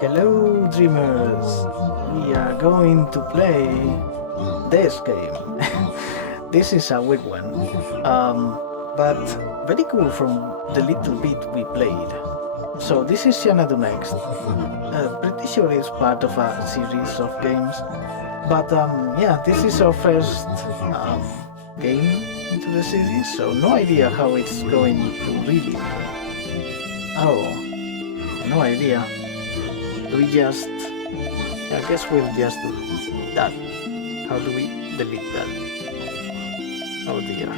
Hello, dreamers! We are going to play this game. This is a weird one, but very cool from the little bit we played. So this is Xanadu next. Pretty sure it's part of a series of games, but yeah, this is our first game into the series, so no idea how it's going to really be. Oh, no idea. We just... I guess we'll just do that. How do we delete that? Oh dear.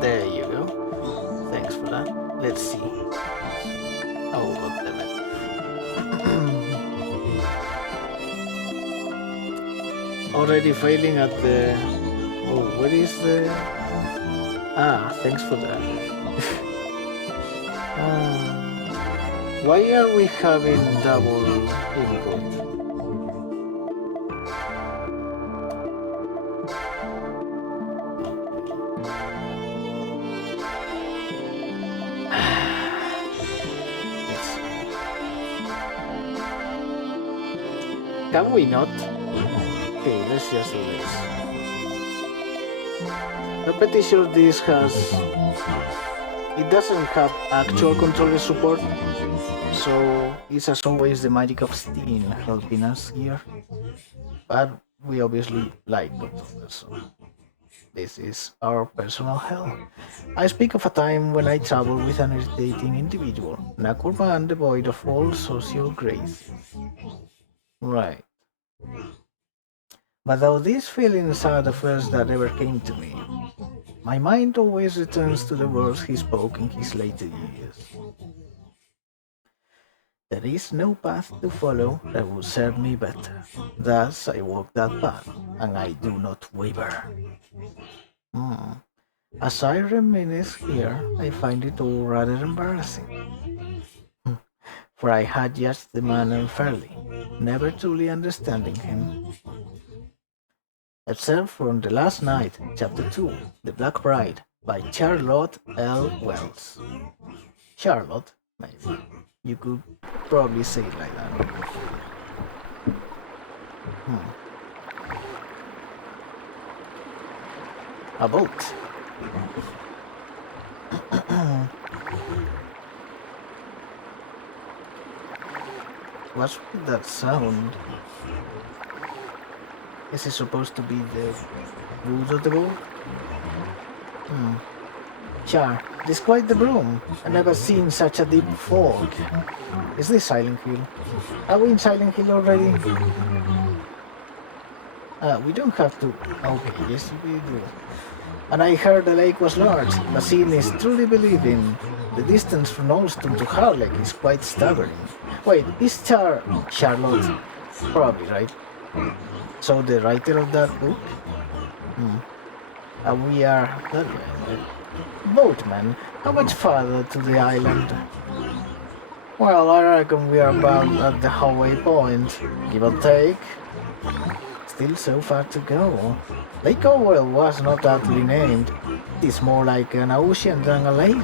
There you go. Thanks for that. Let's see. Oh, god damn it. Already failing at the... Oh, where is the... Ah, thanks for that. Why are we having double input? Can we not? Okay, let's just do this. I'm pretty sure this has... It doesn't have actual controller support, so it's as always the magic of Steam helping us here. But we obviously like controllers, so this is our personal hell. I speak of a time when I traveled with an irritating individual, an awkward man devoid of all social grace. Right. But though these feelings are the first that ever came to me, my mind always returns to the words he spoke in his later years. There is no path to follow that will serve me better. Thus I walk that path, and I do not waver. As I reminisce here, I find it all rather embarrassing. For I had judged the man unfairly, never truly understanding him. Except from the last night, Chapter 2, The Black Bride, by Charlotte L. Wells. Charlotte, maybe. You could probably say it like that. A boat. What's with that sound? Is it supposed to be the wood of the boat? Char, describe the room. I've never seen such a deep fog. Is this Silent Hill? Are we in Silent Hill already? We don't have to... Okay, yes we do. And I heard the lake was large, but seeing is truly believing. The distance from Olston to Harlech is quite staggering. Wait, is Charlotte? Probably, right? So the writer of that book? We are that way. Boatman, how much farther to the island? Well, I reckon we are about at the halfway point, give or take. Still so far to go. Lake Goodwell was not aptly named. It's more like an ocean than a lake.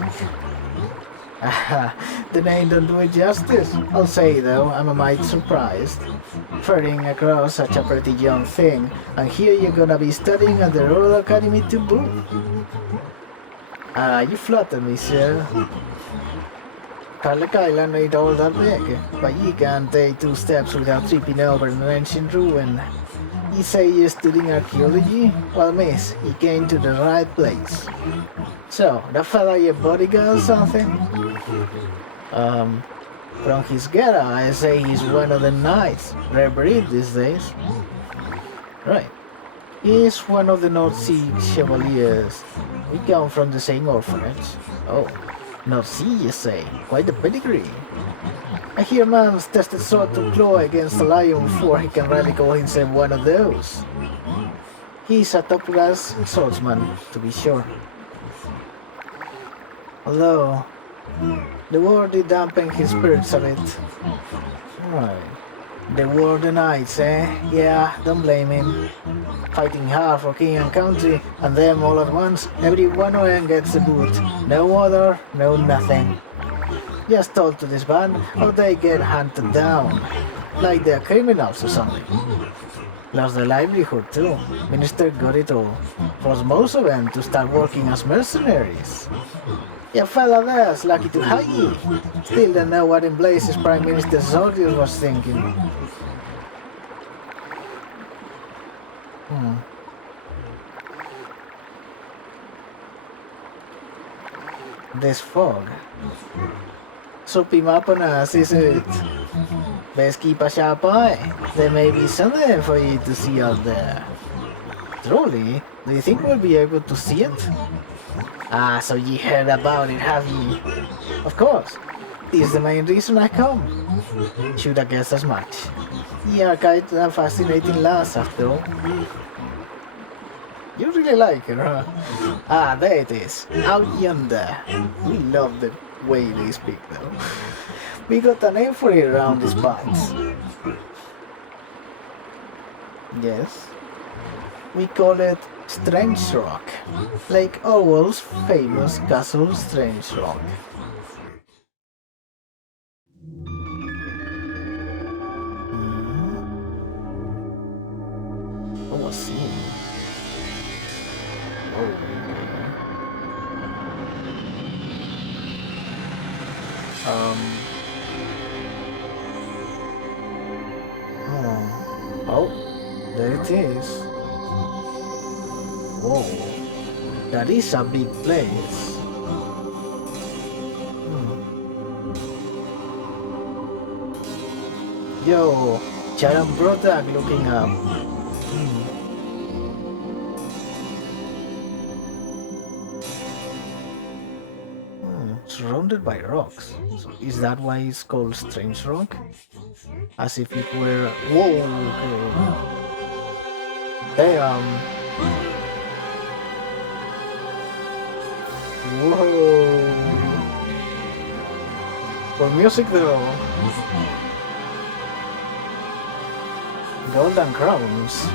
The name don't do it justice. I'll say though, I'm a mite surprised. Ferrying across such a pretty young thing, and here you're gonna be studying at the Royal Academy to boot. You flatter me, sir. Harlech Island ain't all that big, but you can't take 2 steps without tripping over an ancient ruin. You say you're studying archaeology? Well, miss, you came to the right place. So, that fella your bodyguard or something? From his getup, I say he's one of the knights. Rare breed these days. Right. He's one of the North Sea Chevaliers. We come from the same orphanage. Oh, North Sea, you say? Quite the pedigree. I hear man's tested sword to claw against a lion before he can really call himself one of those. He's a top-class swordsman, to be sure. Although, the war did dampen his spirits a bit. Right. The war the knights, eh? Yeah, don't blame him. Fighting hard for king and country, and then all at once, every one of them gets a boot. No order, no nothing. Just told to disband, or they get hunted down. Like they're criminals or something. Lost their livelihood too. Minister got it all. Forced most of them to start working as mercenaries. Yeah, fella there's lucky to have you. Still don't know what in blazes Prime Minister Soldiers was thinking. This fog. Soap him up on us, isn't it? Best keep a sharp eye. There may be something for you to see out there. Truly? Do you think we'll be able to see it? Ah, so you heard about it, have you? Of course. This is the main reason I come. Should have guessed as much. You're quite a fascinating lass, after all. You really like her, huh? Ah, there it is. Out yonder. We love the way they speak, though. We got a name for it around these parts. Yes. We call it Strangerock, like Orwell's famous castle Strangerock. Oh, I see. Oh, there it is. Whoa, that is a big place. Yo, Char and Protagonist looking up. Surrounded by rocks. So is that why it's called Strangerock? As if it were... Whoa, okay. Damn. Whoa. For music though. Golden crowns.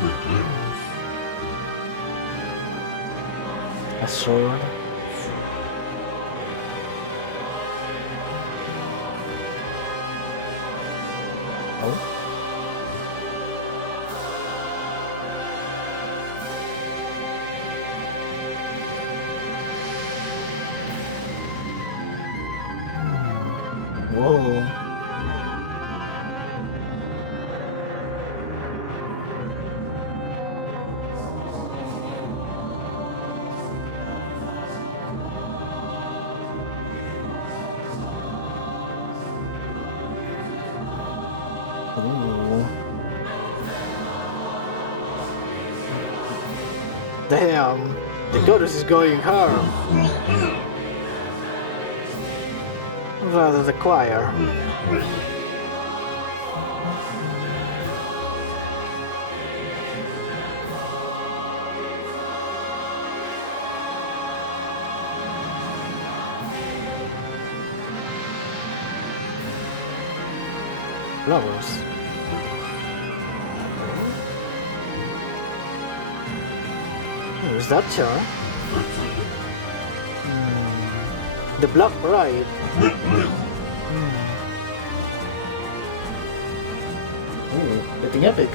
A sword. Whoa. Ooh. Damn, the goddess is going hard. Rather the choir. Flowers. Who's that, Char? The Black Bride. Ooh, getting epic.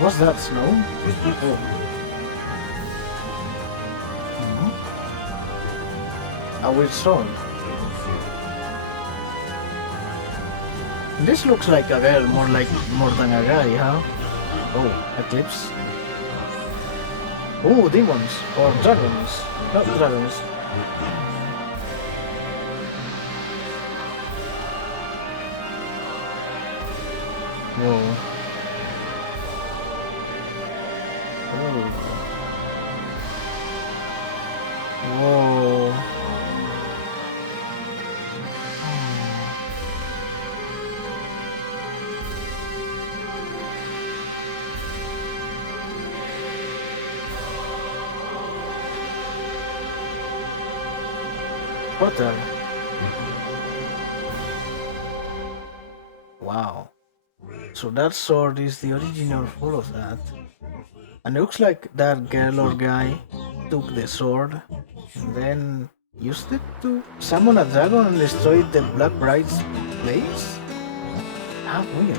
What's that, snow? Oh. A weird song. This looks like a girl, more than a guy, huh? Oh, eclipse. Oh, demons or dragons. Not dragons. Whoa. Whoa. portal. Wow. So that sword is the original for all of that. And it looks like that girl or guy took the sword and then used it to summon a dragon and destroy the Black Bride's place? How weird.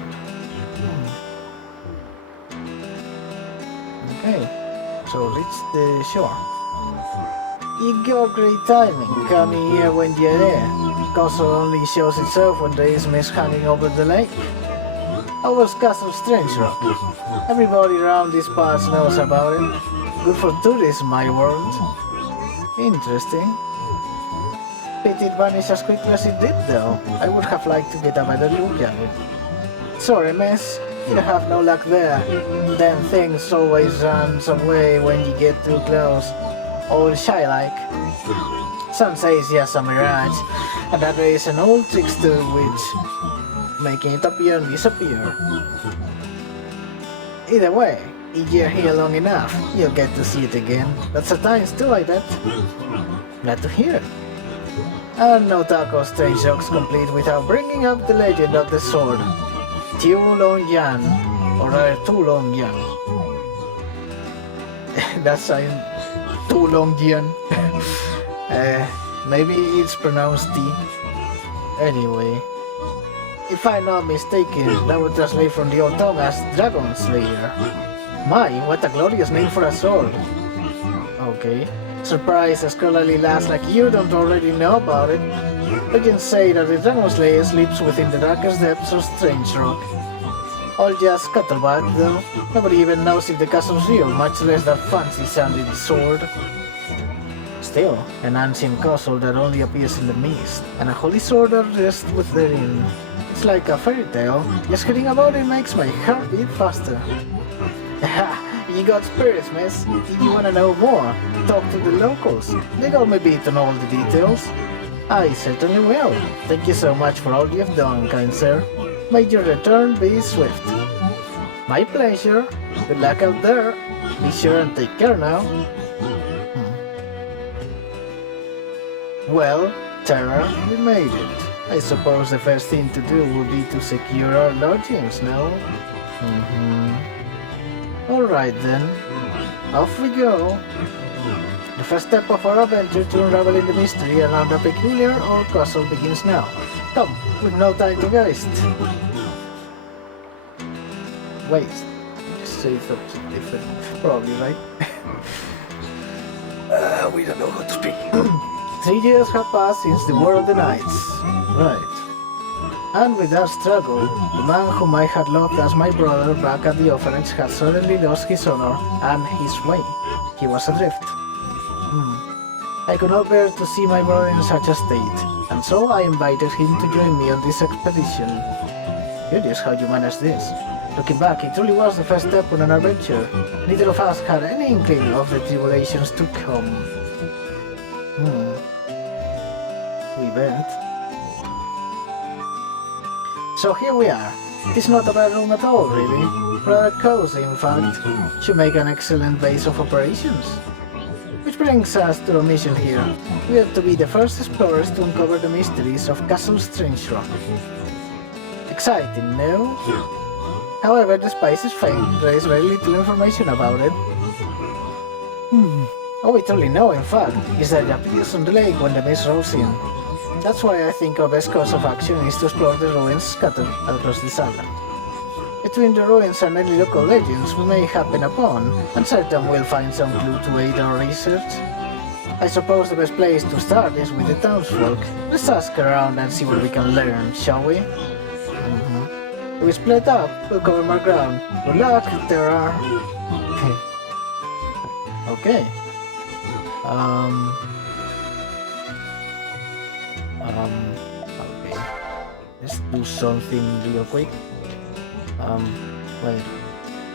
Okay, so reach the shore. You got great timing coming here when you're there. Castle only shows itself when there is mist hanging over the lake. I was Castle Strangerock. Everybody around these parts knows about it. Good for tourism, my world. Interesting. Pity it vanished as quickly as it did, though. I would have liked to get a better look at it. Sorry, miss. You have no luck there. Them things always runs away when you get too close. All shy-like. Some say it's just a mirage, and that is an old trickster witch, making it appear and disappear. Either way, if you're here long enough, you'll get to see it again. That's a times two, I bet. Glad to hear it. And no talk of Strangerock's complete without bringing up the legend of the sword. Tu Long Yan, or Tu Long Yan. That's Tu Long Yan. Maybe it's pronounced T. Anyway, if I'm not mistaken, that would translate from the old tongue as Dragon Slayer. My, what a glorious name for a sword. Okay. Surprised a scholarly lass like you don't already know about it. Legends say that the Dragon Slayer sleeps within the darkest depths of Strangerock. All just scuttlebutt though. Nobody even knows if the castle's real, much less that fancy-sounding sword. Still, an ancient castle that only appears in the mist, and a holy sword that rests within. It's like a fairy tale. Just hearing about it makes my heart beat faster. Ha! You got spirits, miss. If you wanna know more, talk to the locals. They got me beat on all the details. I certainly will. Thank you so much for all you've done, kind sir. May your return be swift. My pleasure. Good luck out there. Be sure and take care now. Well, Tara, we made it. I suppose the first thing to do would be to secure our lodgings, no? Alright then. Off we go. The first step of our adventure to unraveling the mystery around the peculiar old castle begins now. Come, we've no time to waste. Waste. Just say something different. Probably, right? We don't know how to speak. 3 years have passed since the War of the Knights. Right. And with that struggle, the man whom I had loved as my brother back at the orphanage had suddenly lost his honor and his way. He was adrift. I could not bear to see my brother in such a state, and so I invited him to join me on this expedition. Curious how you managed this. Looking back, it truly was the first step on an adventure. Neither of us had any inkling of the tribulations to come. We bet. So here we are. It is not a bad room at all, really. Rather cozy, in fact. Should make an excellent base of operations. Which brings us to our mission here. We are to be the first explorers to uncover the mysteries of Castle Strangerock. Exciting, no? However, despite its fame, there is very little information about it. All we truly know, in fact, is that it appears on the lake when the mist rolls in. That's why I think our best course of action is to explore the ruins scattered across this island. Between the ruins and any local legends we may happen upon, I'm certain we'll find some clue to aid our research. I suppose the best place to start is with the townsfolk. Let's ask around and see what we can learn, shall we? If we split up, we'll cover more ground. Good luck, Tara. Okay. Okay. Let's do something real quick. Wait.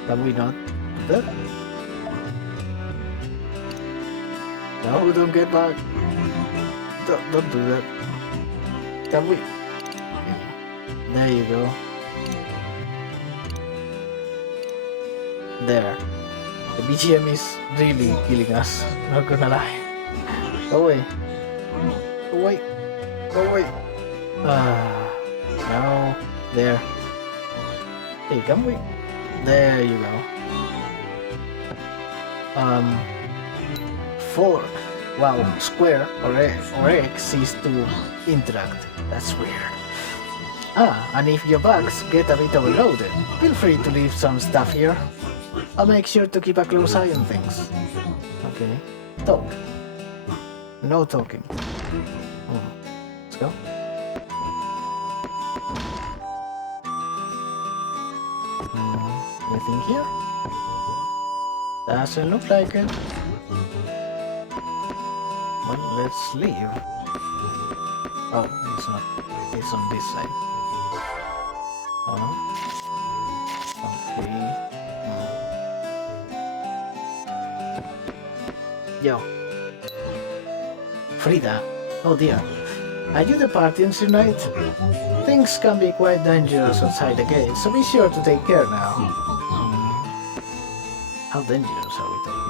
Can we not do that? No, don't get back. Don't do that. Can we? There you go. There. The BGM is really killing us, not gonna lie. Go away. Go away. Go away. No. There. Hey, come away. There you go. Fork. Wow, square or X is to interact. That's weird. And if your bugs get a bit overloaded, feel free to leave some stuff here. I'll make sure to keep a close eye on things. Okay. Talk. No talking. Let's go. Anything here? Doesn't look like it. Well, let's leave. Oh, it's not. It's on this side. Okay. Yo. Frida. Oh dear. Are you departing tonight? Things can be quite dangerous outside the gate, so be sure to take care now. How dangerous are we talking?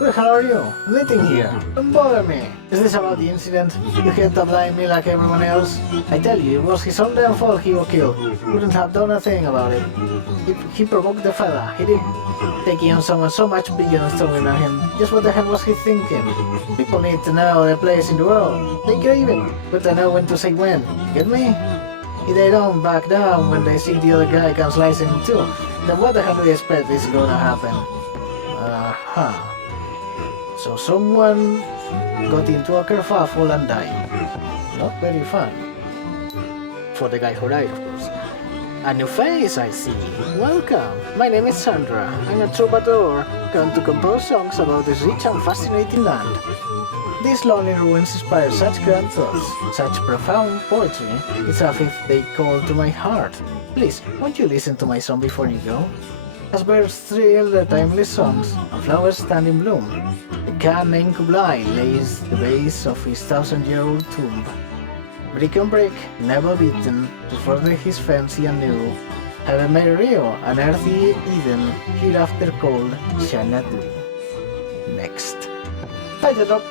Well, how are you? Nothing here. Don't bother me. Is this about the incident? You can't blind me like everyone else. I tell you, it was his own damn fault he was killed. Wouldn't have done a thing about it. He provoked the fella. He did. Taking on someone so much bigger and stronger than him. Just what the hell was he thinking? People need to know their place in the world. They crave it, but they know when to say when. Get me? If they don't back down when they see the other guy come slicing in two, then what the hell do you expect is gonna happen? So someone got into a kerfuffle and died. Not very fun. For the guy who died, of course. A new face, I see. Welcome. My name is Sandra. I'm a troubadour, come to compose songs about this rich and fascinating land. These lonely ruins inspire such grand thoughts, such profound poetry. It's as if they call to my heart. Please, won't you listen to my song before you go? As birds thrill their timeless songs, and flowers stand in bloom, the cat named Tabulae lays the base of his 1,000-year-old tomb. Brick on brick, never beaten, to further his fancy anew. Heaven made real, an earthy Eden, hereafter called Xanadu. Next. Hi, the drop.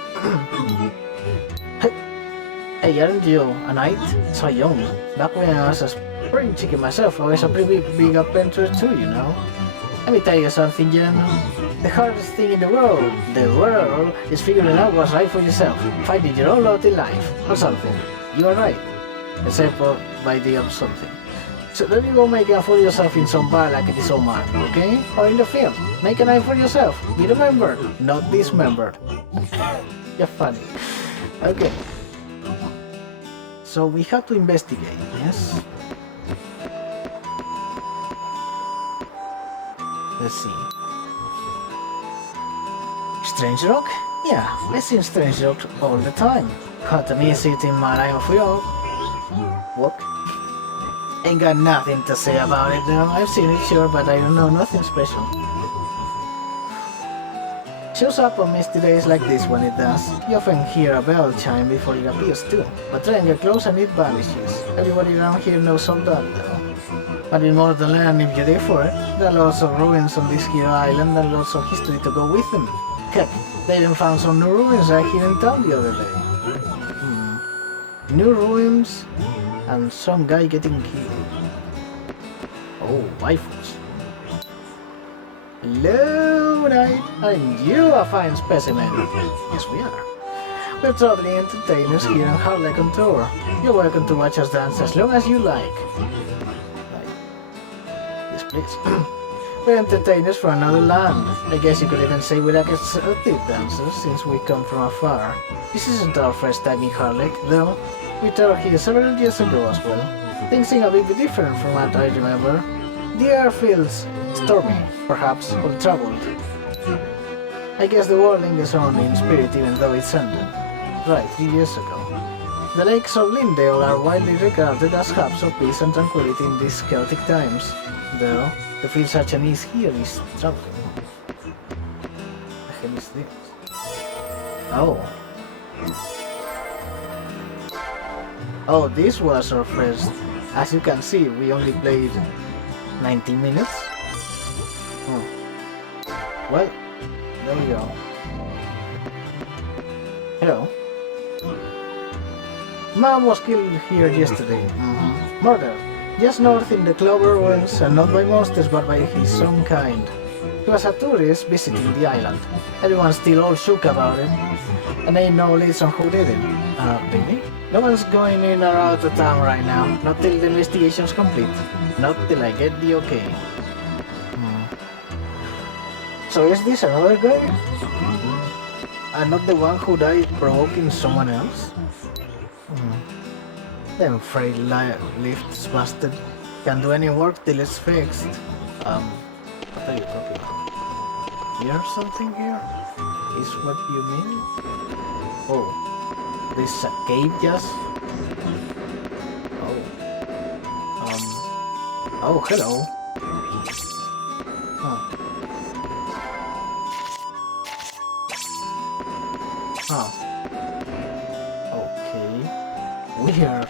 Hey, aren't you a knight? So young. Back when I was a spring chicken myself, I was a pretty big adventurer too, you know. Let me tell you something, Jen. The hardest thing in the world, is figuring out what's right for yourself, finding your own lot in life, or something. You are right, except for by the of something. So don't you go make a for yourself in some bar like this old man, okay? Or in the field, make a knife for yourself. Be remembered, not dismembered. You're funny. Okay. So we have to investigate, yes? Let's see. Strangerock? Yeah, I see Strangerock all the time. Got to miss it in my life of your walk. Ain't got nothing to say about it though. I've seen it sure, but I don't know nothing special. Shows up on misty days like this when it does. You often hear a bell chime before it appears too, but try and get close and it vanishes. Everybody around here knows all that though. But in more than land if you're there for it. There are lots of ruins on this here island and lots of history to go with them. Heck, they even found some new ruins right here in town the other day. New ruins and some guy getting killed. Oh, waifus. Hello, Knight. Aren't you a fine specimen? Yes, we are. We're traveling entertainers here on Harlech on tour. You're welcome to watch us dance as long as you like. Yes, please. We're entertainers from another land. I guess you could even say we're like exotic dancers since we come from afar. This isn't our first time in Harlech, though. We toured here several years ago as well. Things seem a bit different from what I remember. The air feels stormy, perhaps, or troubled. I guess the world lingers on in spirit even though it's ended. Right, 3 years ago. The lakes of Lindale are widely regarded as hubs of peace and tranquility in these chaotic times, though to feel such an ease here is troubling. The hell is this? Oh. Oh, this was our first. As you can see, we only played 19 minutes. Oh. Well, there we go. Hello. Man was killed here yesterday. Murder. Just north in the Clover Ruins, and not by monsters but by his own kind. He was a tourist visiting the island. Everyone's still all shook about it, and ain't no leads on who did it. Really? No one's going in or out of town right now, not till the investigation's complete. Not till I get the okay. So is this another guy? And not the one who died provoking someone else? Them freight lifts busted. Can't do any work till it's fixed. What are you talking about? Here's something here? Is what you mean? Oh, this is a cave just? Oh. Oh, hello. Okay. Weird.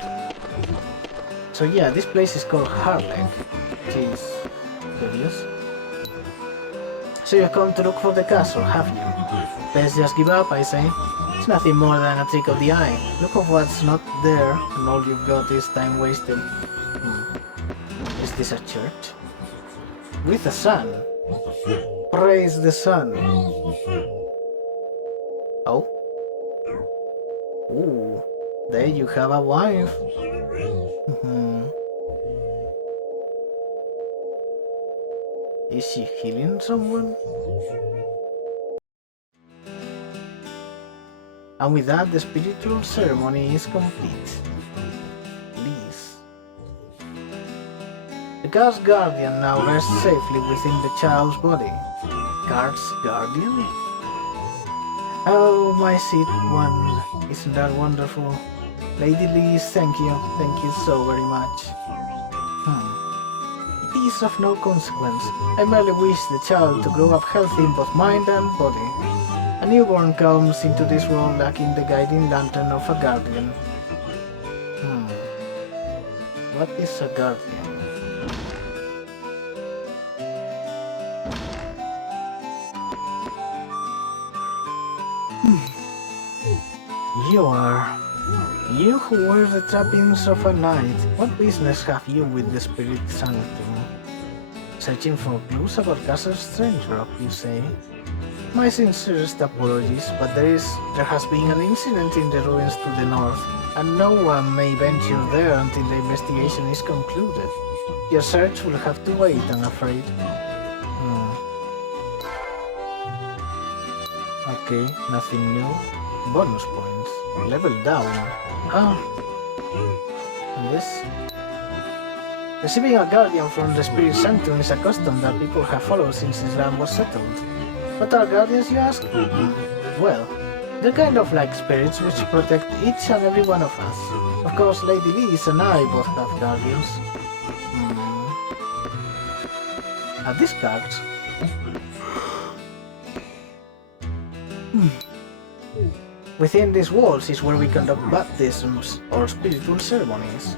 So yeah, this place is called Harlech. Jeez. Curious. So you come to look for the castle, have you? Let's just give up, I say. It's nothing more than a trick of the eye. Look of what's not there, and all you've got is time wasted. Is this a church? With a sun? Praise the sun. Oh? Ooh, there you have a wife. Is she healing someone? And with that, the spiritual ceremony is complete. Liese. The god's guardian now rests safely within the child's body. God's guardian? Oh, my sweet one, isn't that wonderful? Lady Liese, thank you so very much. It is of no consequence. I merely wish the child to grow up healthy in both mind and body. A newborn comes into this world lacking the guiding lantern of a guardian. What is a guardian? You who wear the trappings of a knight, what business have you with the spirit sanctum? Searching for clues about Castle Strangerock, you say? My sincerest apologies, but there has been an incident in the ruins to the north, and no one may venture there until the investigation is concluded. Your search will have to wait, I'm afraid. Okay, nothing new. Bonus points. Level down. And this? Receiving a guardian from the Spirit Sanctum is a custom that people have followed since Islam was settled. What are guardians, you ask? Well, they're kind of like spirits which protect each and every one of us. Of course, Lady Liese and I both have guardians. Are these cards? Within these walls is where we conduct baptisms or spiritual ceremonies.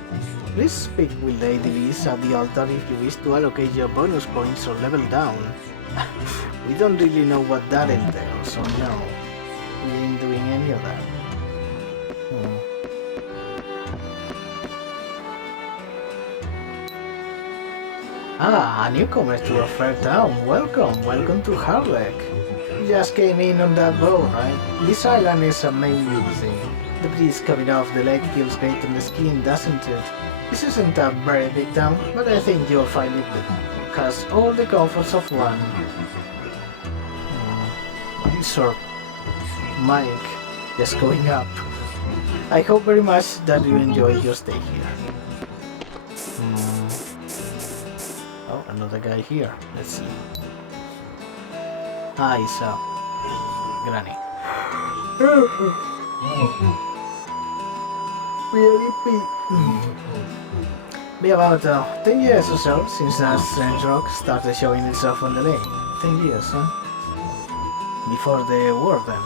Please speak with Lady Liese at the altar if you wish to allocate your bonus points or level down. We don't really know what that entails, so no, we ain't doing any of that. A newcomer to a fair town. Welcome to Harlech. You just came in on that boat, right? This island is amazing. The breeze coming off the lake feels great on the skin, doesn't it? This isn't a very big town, but I think you'll find it has all the comforts of one. Sir Mike, just going up. I hope very much that you enjoy your stay here. Oh, another guy here. Let's see. It's a granny. Be about 10 years or so since that Strangerock started showing itself on the lake. 10 years, huh? Before the war then.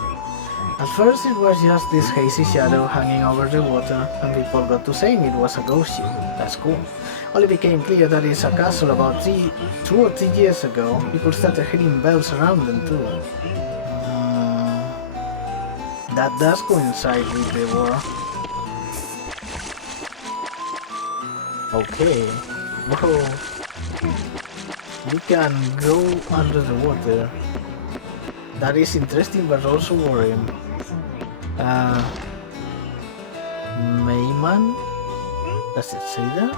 At first it was just this hazy shadow hanging over the water, and people got to saying it was a ghost ship. That's cool. Only became clear that it's a castle about 2 or 3 years ago. People started hearing bells around them too. That does coincide with the war. Okay. Whoa. You can go under the water. That is interesting but also worrying. Mayman? Does it say that?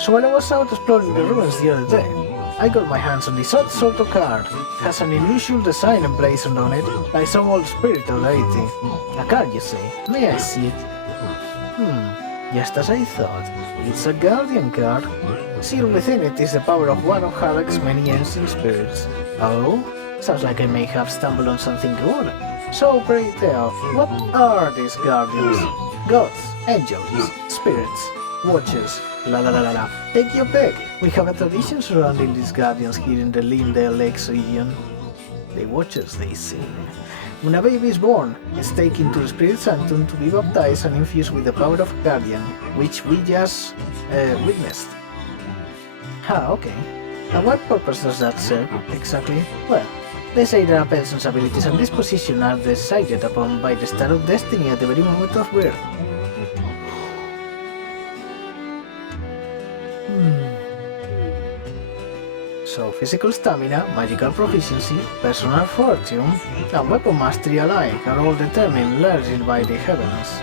So when I was out exploring the ruins the other day, I got my hands on this odd sort of card. It has an unusual design emblazoned on it, like some old spiritual deity. A card, you say? May I see it? Just as I thought. It's a guardian card. Sealed within it is the power of one of Halleck's many ancient spirits. Oh? Sounds like I may have stumbled on something good. So pray tell, what are these guardians? Gods, angels, spirits, watchers, la la la la la. Take your pick. We have a tradition surrounding these guardians here in the Lindale Lakes region. The watchers, they say. When a baby is born, it's taken to the Spirit Sanctum to be baptized and infused with the power of a guardian, which we just witnessed. Okay. And what purpose does that serve, exactly? Well, they say that a person's abilities and disposition are decided upon by the star of destiny at the very moment of birth. So physical stamina, magical proficiency, personal fortune, and weapon mastery alike are all determined largely by the heavens.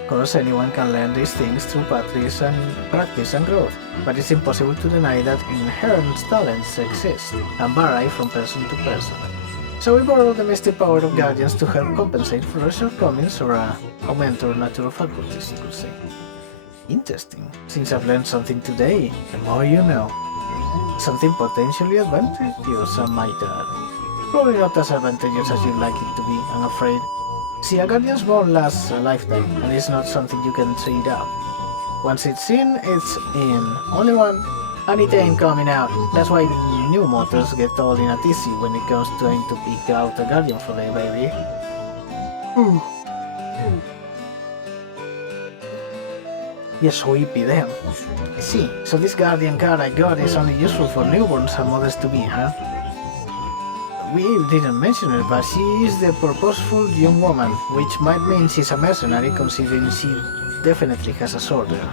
Of course, anyone can learn these things through practice and growth, but it's impossible to deny that inherent talents exist and vary from person to person. So we borrow the mystic power of guardians to help compensate for our shortcomings or augment our natural faculties, you could say. Interesting. Since I've learned something today, the more you know. Something potentially advantageous, I might add. Probably not as advantageous as you'd like it to be, I'm afraid. See, a guardian's bond lasts a lifetime, and it's not something you can trade up. Once it's in, it's in. Only one, and it ain't coming out. That's why new mothers get all in a tizzy when it comes time to pick out a guardian for their baby. Yes, so hippie then. See, so this guardian card I got is only useful for newborns and mothers to be, huh? We didn't mention it, but she is the purposeful young woman, which might mean she's a mercenary considering she definitely has a sword there.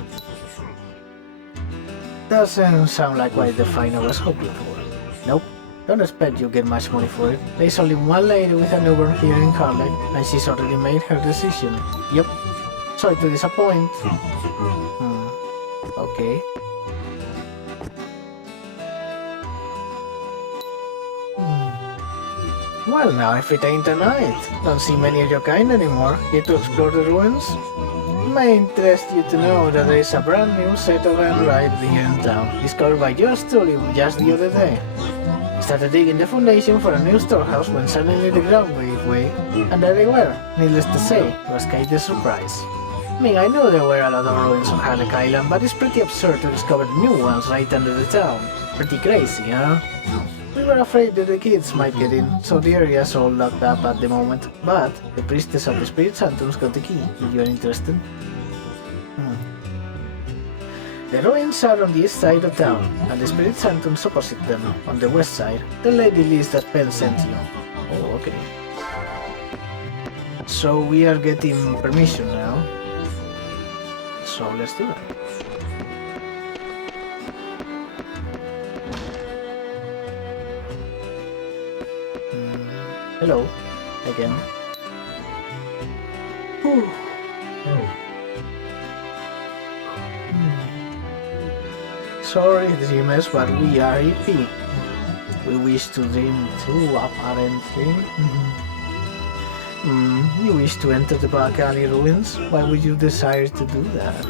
Doesn't sound like quite the find I was hoping for. Nope, don't expect you'll get much money for it. There's only one lady with a newborn here in Harlem, and she's already made her decision. Yep. Sorry to disappoint. Okay. Well, now if it ain't a night, don't see many of your kind anymore. Here to explore the ruins? May interest you to know that there is a brand new set of hand right here in town, discovered by yours truly just the other day. Started digging the foundation for a new storehouse when suddenly the ground gave way, and there they were, needless to say, was quite a surprise. I mean, I knew there were a lot of ruins on Halleck Island, but it's pretty absurd to discover new ones right under the town. Pretty crazy, huh? We were afraid that the kids might get in, so the area's all locked up at the moment, but the priestess of the Spirit Sanctum's got the key, if you're interested. The ruins are on the east side of town, and the Spirit Sanctum's opposite them, on the west side. The lady Liese that Pence sent you. Oh, okay. So we are getting permission now. So let's do that. Hello, again. Sorry, dreamers, but we are hippie. We wish to dream too, apparently. You wish to enter the Balkany ruins? Why would you desire to do that?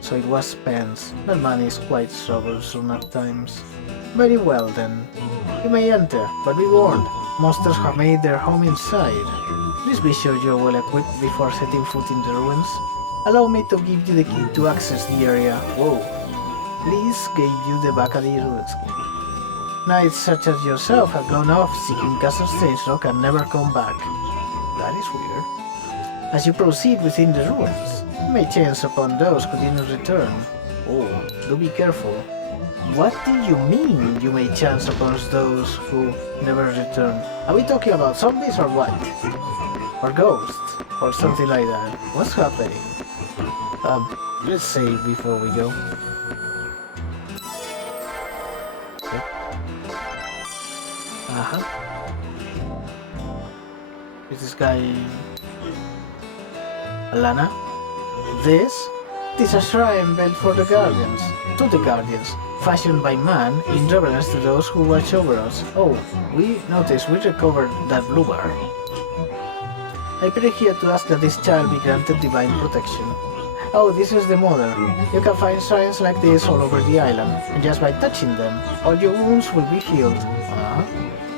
So it was Spence. That man is quite troublesome at times. Very well then. You may enter, but be warned. Monsters have made their home inside. Please be sure you're well equipped before setting foot in the ruins. Allow me to give you the key to access the area. Whoa. Liese gave you the back of the ruins. Knights such as yourself have gone off seeking Castle Strangerock and never come back. That is weird. As you proceed within the ruins, you may chance upon those who did not return. Oh, do be careful. What do you mean you may chance upon those who never return? Are we talking about zombies or what? Or ghosts? Or something like that? What's happening? Let's save before we go. Is this guy... Alana? This is a shrine built for the Guardians. To the Guardians. Fashioned by man in reverence to those who watch over us. Oh, we noticed we recovered that blue bar. I pray here to ask that this child be granted divine protection. Oh, this is the mother. You can find shrines like this all over the island, and just by touching them, all your wounds will be healed.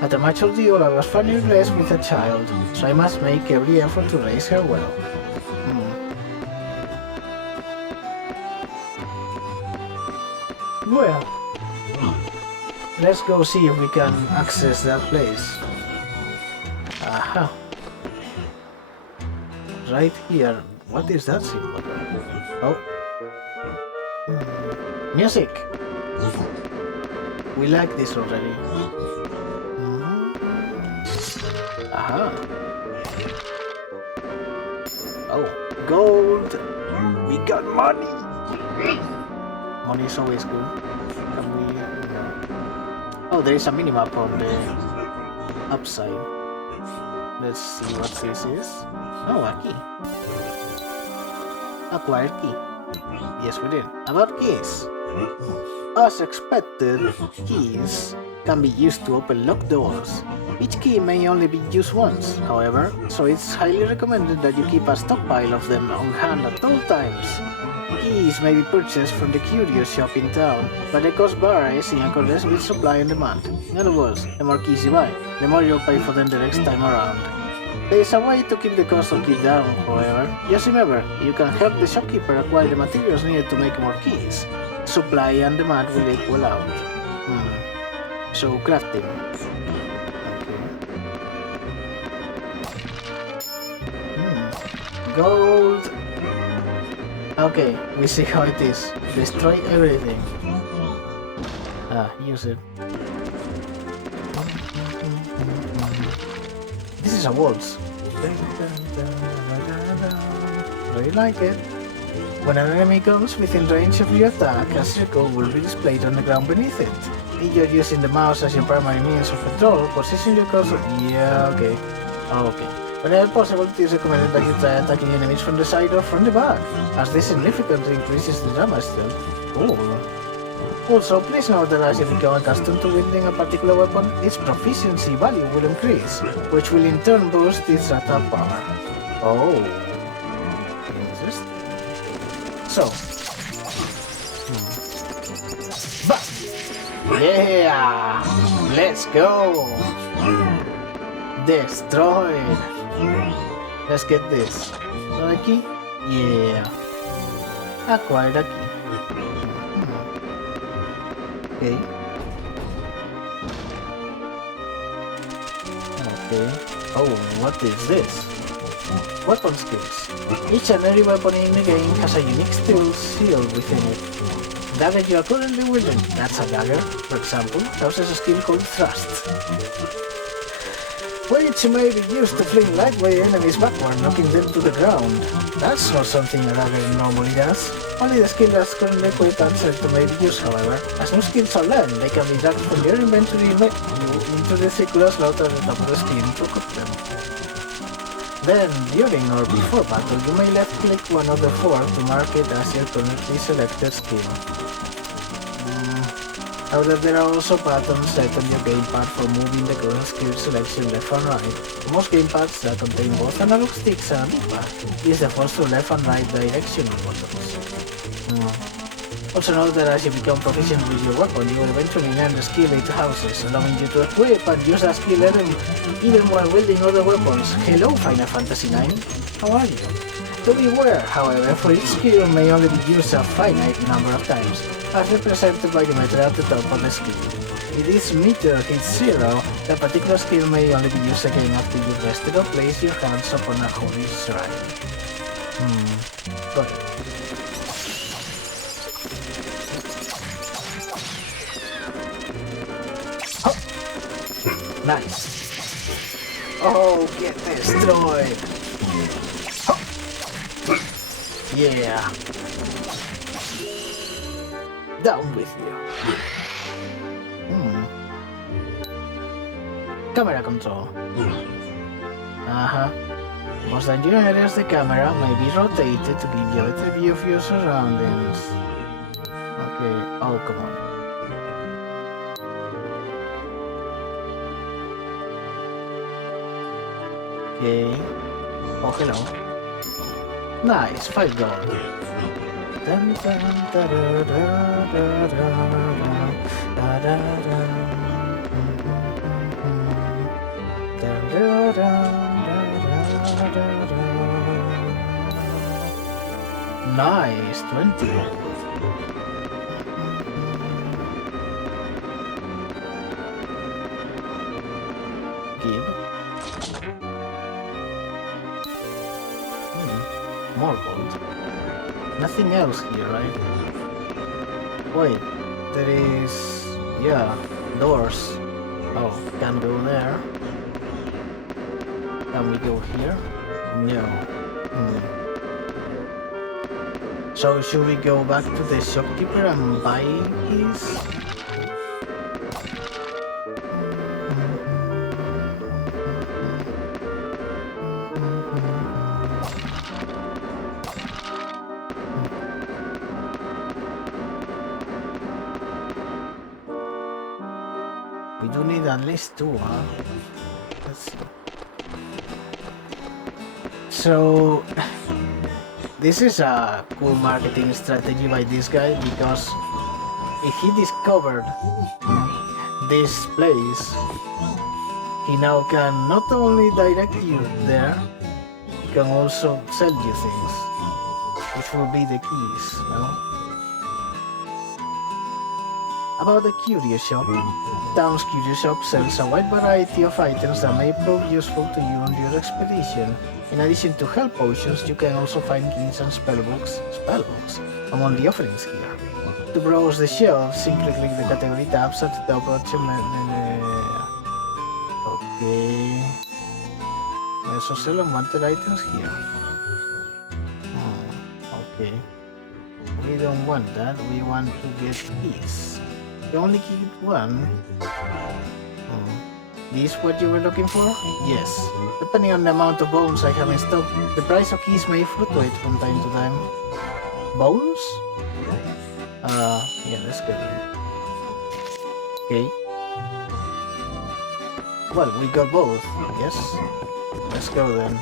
After much ordeal, I was finally blessed with a child, so I must make every effort to raise her well. Well, let's go see if we can access that place. Aha. Right here. What is that symbol? Oh. Music! We like this already. Aha. Oh, gold! We got money! Money is always good. Can we... Oh, there is a minimap on the upside. Let's see what this is. Oh, a key. Acquired key. Yes, we did. About keys. As expected, keys can be used to open locked doors. Each key may only be used once, however, so it's highly recommended that you keep a stockpile of them on hand at all times. Keys may be purchased from the Curio shop in town, but the cost varies in accordance with supply and demand. In other words, the more keys you buy, the more you'll pay for them the next time around. There is a way to keep the cost of keys down, however. Just remember, you can help the shopkeeper acquire the materials needed to make more keys. Supply and demand will equal out. So, crafting. Okay. Gold! Okay, we see how it is. Destroy everything. Use it. This is a waltz. Very like it. When an enemy comes within range of your attack, a circle will be displayed on the ground beneath it. If you're using the mouse as your primary means of control, position your cursor... Yeah, okay. Okay. Whenever possible, it is recommended that you try attacking enemies from the side or from the back, as this significantly increases the damage dealt. Cool. Also, please note that as you become accustomed to wielding a particular weapon, its proficiency value will increase, which will in turn boost its attack power. Oh. Interesting. So. Yeah! Let's go! Destroy! Let's get this. Another key? Yeah. Acquired a key. Okay. Okay. Oh, what is this? Weapon skills. Each and every weapon in the game has a unique skill sealed within it. The dagger you are currently wielding, that's a dagger, for example, houses a skill called Thrust, which may be used to fling lightweight enemies backward, knocking them to the ground. That's not something a dagger normally does. Only the skill that's currently equipped and set to may be used, however. As new skills are learned, they can be dragged from your inventory into the circular slot at the top of the screen to equip them. Then, during or before battle, you may left-click one of the four to mark it as your currently selected skill. However, there are also buttons set on your gamepad for moving the current skill selection left and right. Most gamepads that contain both analog sticks and a D-pad use the first to left and right directional buttons. Also note that as you become proficient with your weapon, you will eventually learn the skill it houses, allowing you to equip and use that skill even while wielding other weapons. Hello, Final Fantasy IX. How are you? Do beware, however, for each skill may only be used a finite number of times, as represented by the meter at the top of the skill. If this meter hits 0, that particular skill may only be used again after you've rested or placed your hands upon a holy shrine. Got it. Nice. Oh, get destroyed. Yeah. Down with you. Camera control. Most unusual areas the camera may be rotated to give you a better view of your surroundings. Okay, oh come on. Okay. Oh hello. Nice, 5 gold. Dun, dun, da, da, da, da, da, da, da. Nice, 20. Give. More gold. Nothing else here, right? Wait, there is... yeah, doors. Oh, can't go there. Can we go here? No. So should we go back to the shopkeeper and buy his? We do need at least 2, huh? Let's see. So, this is a cool marketing strategy by this guy, because if he discovered this place, he now can not only direct you there, he can also sell you things, which will be the keys, no? About the Curio shop, town's Curio shop sells a wide variety of items that may prove useful to you on your expedition. In addition to health potions, you can also find keys and spellbooks among the offerings here. To browse the shelves, simply click the category tabs at the top of the Okay. I also sell unwanted items here. Okay. We don't want that, we want to get keys. You only get one. This what you were looking for? Yes. Depending on the amount of bones I have in stock, the price of keys may fluctuate from time to time. Bones? Yeah, let's get in. Okay. Well, we got both, I guess. Let's go then.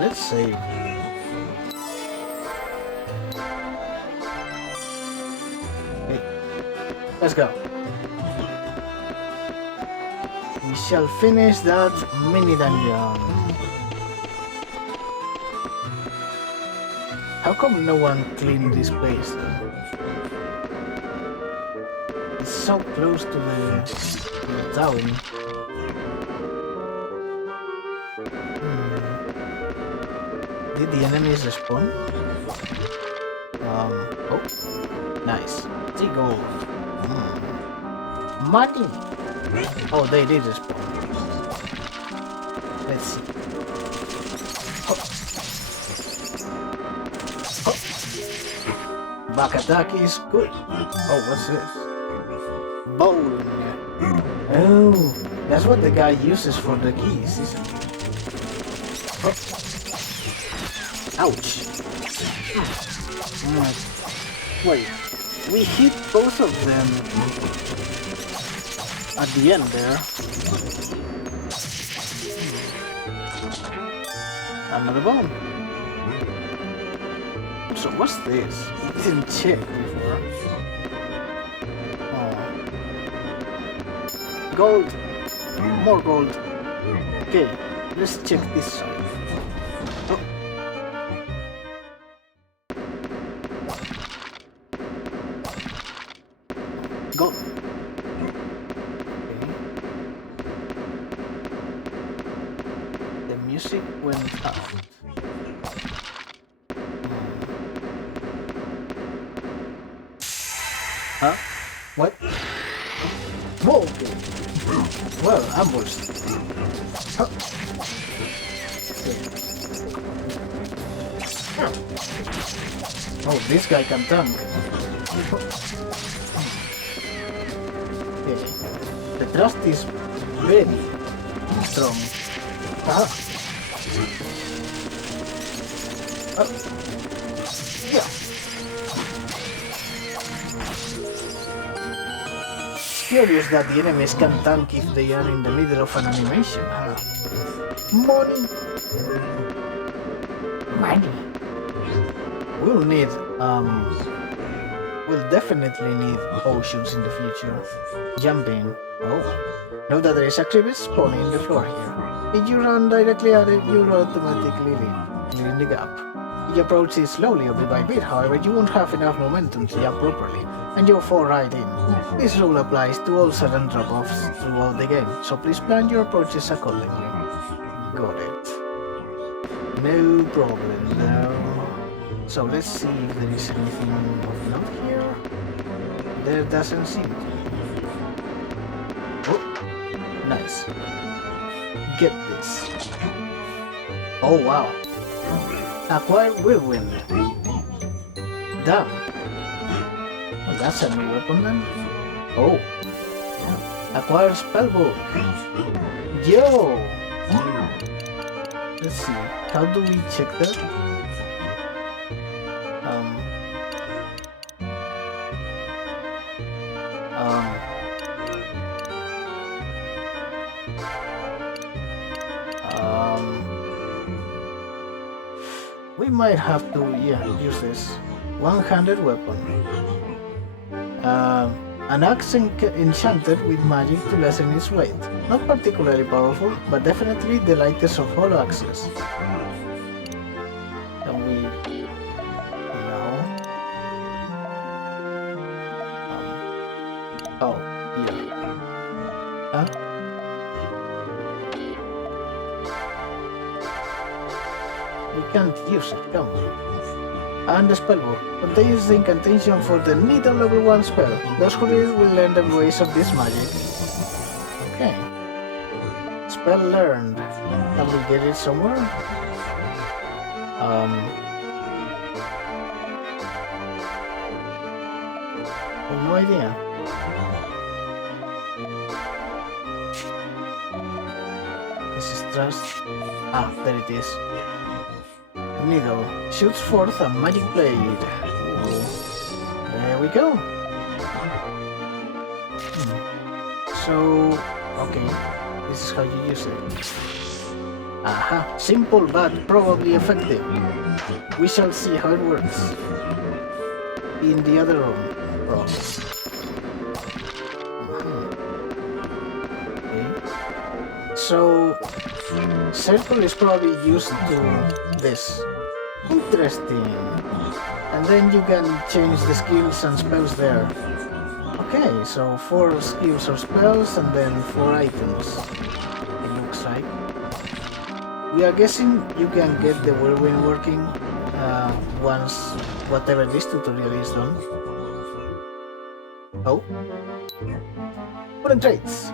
Let's save. Let's go. We shall finish that mini dungeon. How come no one cleaned this place though? It's so close to the town. Did the enemies respawn? Oh, nice. 3 gold. Money! Oh, they did respawn. Let's see. Back attack is good. Oh, what's this? Bone. Oh, that's what the guy uses for the keys, isn't it? Ouch. Wait, we hit both of them at the end there. Another bone. So what's this? We didn't check before. Oh. Gold. More gold. Okay, let's check this side. Oh. Gold. The music went out. Huh? What? Whoa, okay. Well, ambushed. Huh. Oh, this guy can tank. Okay. The thrust is very strong. Ah. Yeah. Curious that the enemies can tank if they are in the middle of an animation, huh? Money! Money! We'll need, we'll definitely need potions in the future. Jumping. Oh. Note that there is a crevice spawning in the floor here. If you run directly at it, you'll automatically clear the gap. If you approach it slowly or bit by bit, however, you won't have enough momentum to jump properly, and you'll fall right in. This rule applies to all sudden drop-offs throughout the game, so please plan your approaches accordingly. Got it. No problem though. So let's see if there is anything of note here. There doesn't seem to be. Oh, nice. Get this. Oh wow. Acquire whirlwind. Damn. Well, that's a new weapon then. Oh. Acquire spellbook. Yo! Let's see. How do we check that? We might have to, use this. One-handed weapon. An axe enchanted with magic to lessen its weight. Not particularly powerful, but definitely the lightest of all axes. Can we... No. Oh, yeah. Huh? We can't use it, can we? And the spellbook contains the incantation for the needle level 1 spell. Those who read will learn the ways of this magic. Okay. Spell learned. Can we get it somewhere? I have no idea. This is trust. Ah, there it is. Needle shoots forth a magic blade. Ooh. There we go. So, okay, this is how you use it. Aha, simple but probably effective. We shall see how it works. In the other room, promise. Okay. So, circle is probably used to this. Interesting. And then you can change the skills and spells there. Okay, so 4 skills or spells and then 4 items. It looks like. We are guessing you can get the whirlwind working once whatever this tutorial is done. Oh. Wooden traits.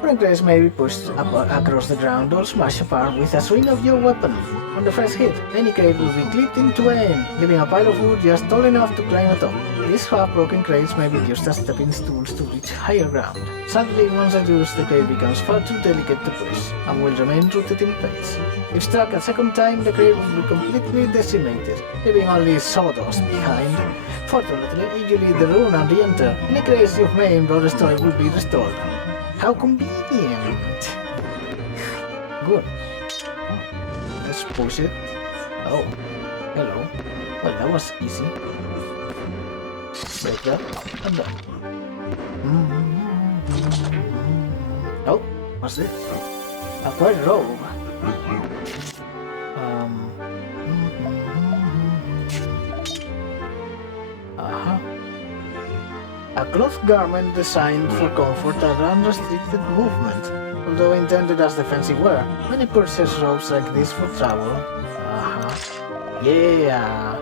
Wooden crates may be pushed up across the ground or smashed apart with a swing of your weapon. On the first hit, any crate will be clipped in twain, leaving a pile of wood just tall enough to climb atop. These half-broken crates may be used as stepping stools to reach higher ground. Sadly, once used, the crate becomes far too delicate to push, and will remain rooted in place. If struck a second time, the crate will be completely decimated, leaving only sawdust behind. Fortunately, if you leave the room and re-enter, any crates you've maimed or destroyed will be restored. How convenient! Good. Let's push it. Oh, hello. Well, that was easy. Break that and done. Oh, what's this? Acquired robe. A cloth garment designed for comfort and unrestricted movement. Although intended as defensive wear, many purchase robes like this for travel. Yeah!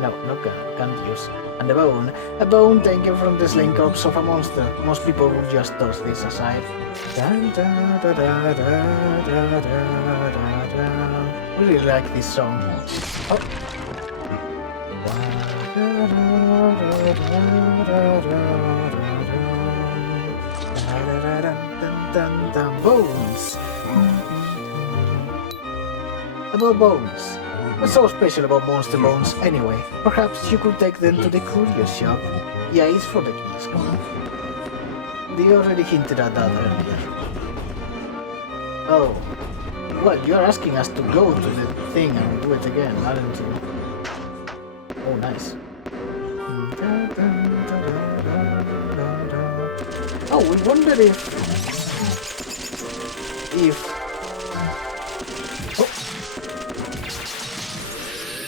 No, can't use. And a bone. A bone taken from the slain corpse of a monster. Most people would just toss this aside. We really like this song. Oh. Bones! About bones. What's so special about monster bones anyway? Perhaps you could take them to the Curio shop. Yeah, it's for the keys, come on. They already hinted at that earlier. Oh. Well, you're asking us to go to the thing and do it again, aren't you? Oh, nice. Oh, we wonder if...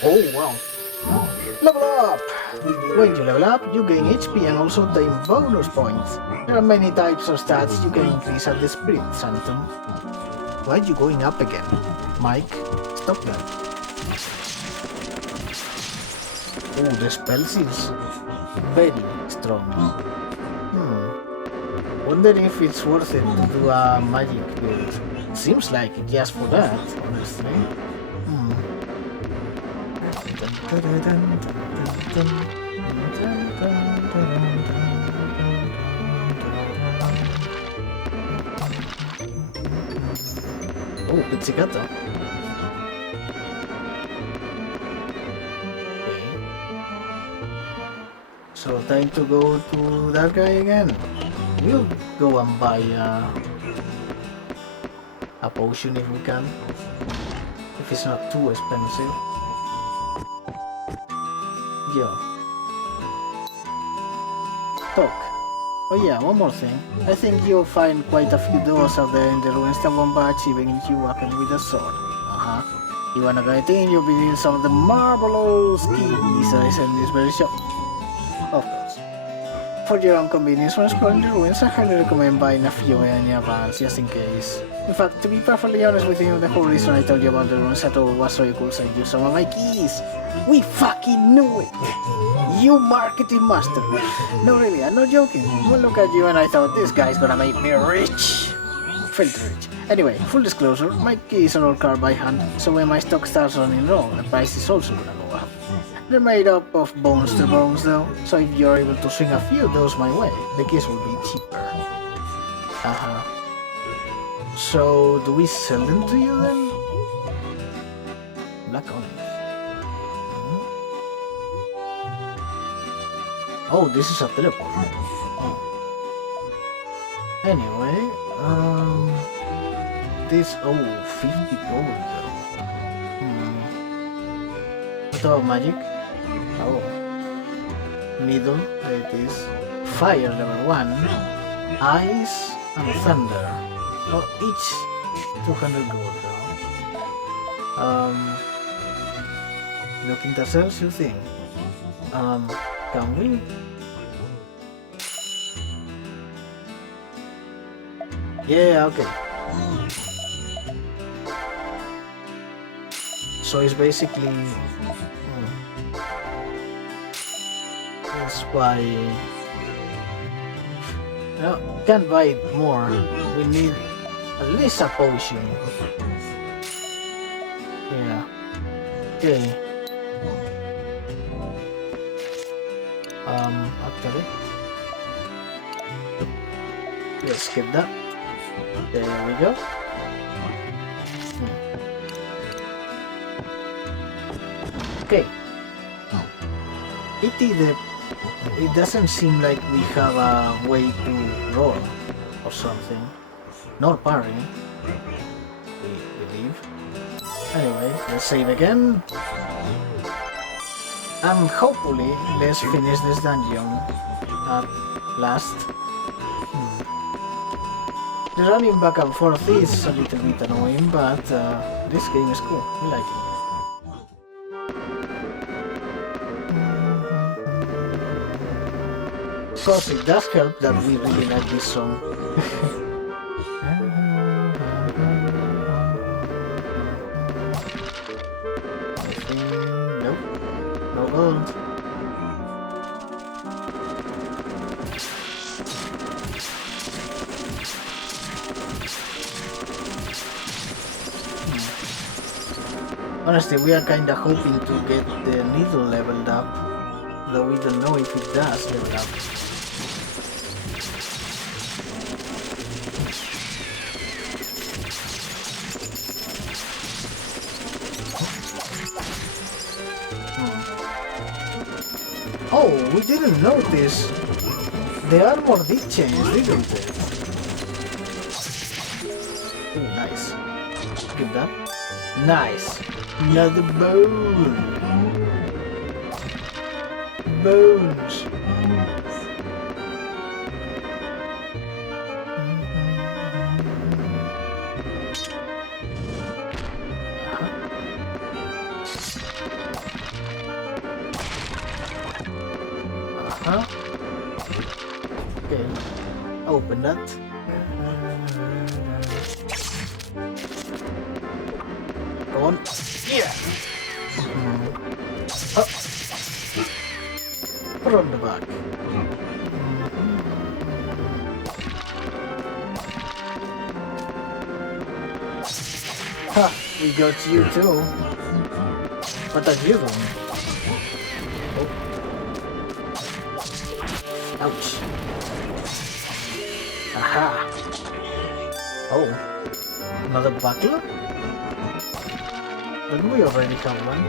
Oh, wow. Level up! When you level up, you gain HP and also obtain bonus points. There are many types of stats you can increase at the Spirit Sanctum. Why are you going up again? Mike, stop that. Oh, the spells is very strong. Wonder if it's worth it to do a magic build. Seems like it just for that, honestly. Oh, pizzicato. Okay. So time to go to that guy again. We'll go and buy a potion if we can. If it's not too expensive. Yo. Talk. Oh yeah, one more thing. I think you'll find quite a few doors out there in the ruins that won't by achieving you walking with a sword. You wanna get in, you'll be needing some of the marvelous keys I send this very shop. Of course. For your own convenience when exploring the ruins, I highly recommend buying a few in advance, just in case. In fact, to be perfectly honest with you, the whole reason I told you about the ruins at all was so you could send you some of my keys. We fucking knew it! You marketing master! No really, I'm not joking. One look at you and I thought, this guy's gonna make me rich! Filthy rich. Anyway, full disclosure, my keys are all carved by hand, so when my stock starts running low, the price is also gonna go up. They're made up of bones to bones though, so if you're able to swing a few of those my way, the keys will be cheaper. So, do we sell them to you then? Black onyx. Oh, this is a teleport. Oh. Anyway, this, 50 gold though. What about magic? Oh. Middle, there it is. Fire level 1. Ice and thunder. Oh, each 200 gold though. Looking to sell something. Can we? Yeah, okay. So it's basically that's why can't buy more. We need at least a potion. Yeah. Okay. Actually, let's skip that. There we go. Okay. It doesn't seem like we have a way to roll or something. Nor parry. We believe. Anyway, let's save again. And hopefully, let's finish this dungeon at last. The running back and forth is a little bit annoying, but this game is cool. We like it. Of course, it does help that we really like this song. Nope. No gold. Honestly, we are kinda hoping to get the needle leveled up, though we don't know if it does level up. Oh, we didn't notice. The armor did change, didn't it? Ooh, nice. Give that. Nice. Another bone. Bones. Okay. Open that. Go on. Yeah. Oh. From the back. Ha! We got you too. What have you done? Oh. Ouch. Aha! Oh. Another buckler? Didn't we already have one?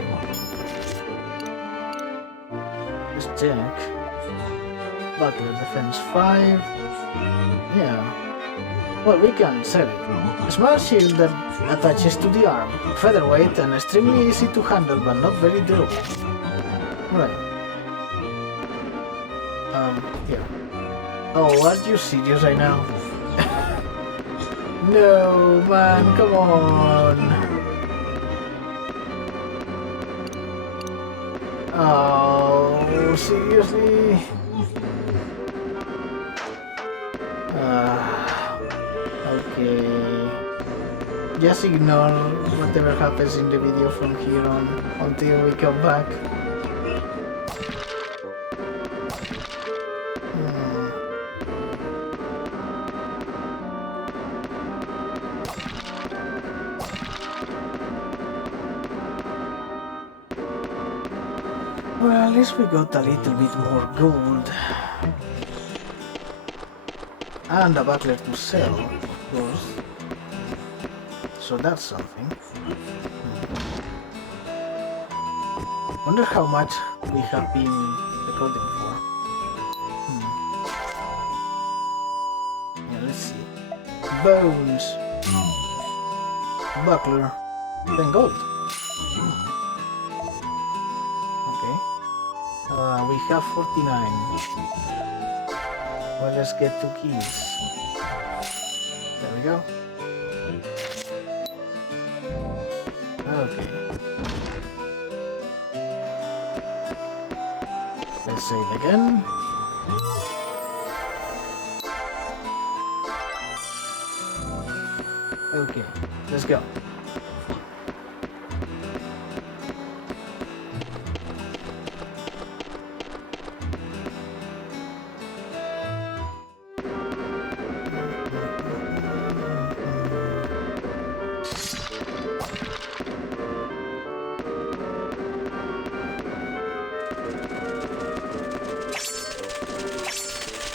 Let's check. Buckler defense 5. Yeah. Well, we can sell it. A small shield that attaches to the arm. Featherweight and extremely easy to handle, but not very durable. Right. Yeah. Oh, are you serious right now? No, man, come on. Oh, seriously? Okay. Just ignore whatever happens in the video from here on until we come back. Well, at least we got a little bit more gold. And a buckler to sell, of course. So that's something. Wonder how much we have been recording for. Yeah, let's see. Bones. Buckler. Then gold. Okay. We have 49. Well, let's get 2 keys. There we go. Okay. Let's save again. Okay, let's go.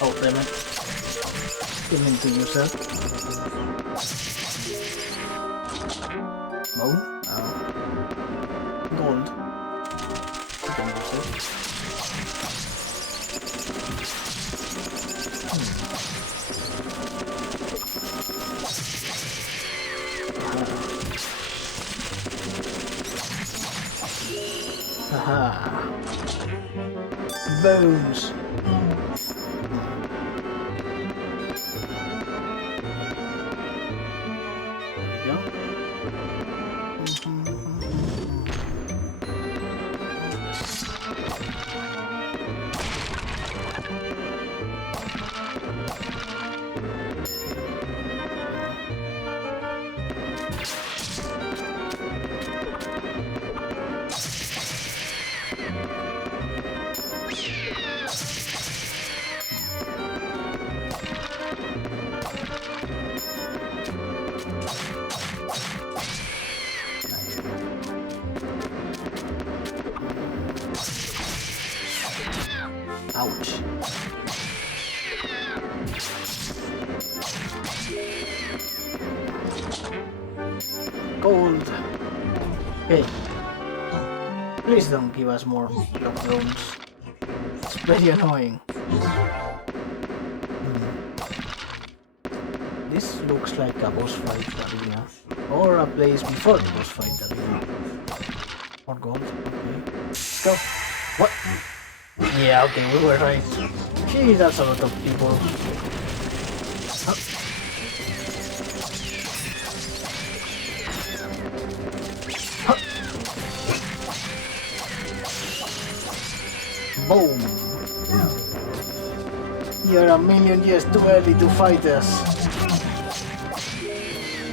Oh, damn it. Didn't mean to use that. Bone? Oh. Gold. You can use it. Aha. Bones. Ouch. Gold. Okay. Please don't give us more lockdowns. It's very annoying. This looks like a boss fight arena. Or a place before the boss fight arena. More gold. Okay. Let's go. What? Yeah, okay, we were right. Gee, that's a lot of people. Boom! You're a million years too early to fight us.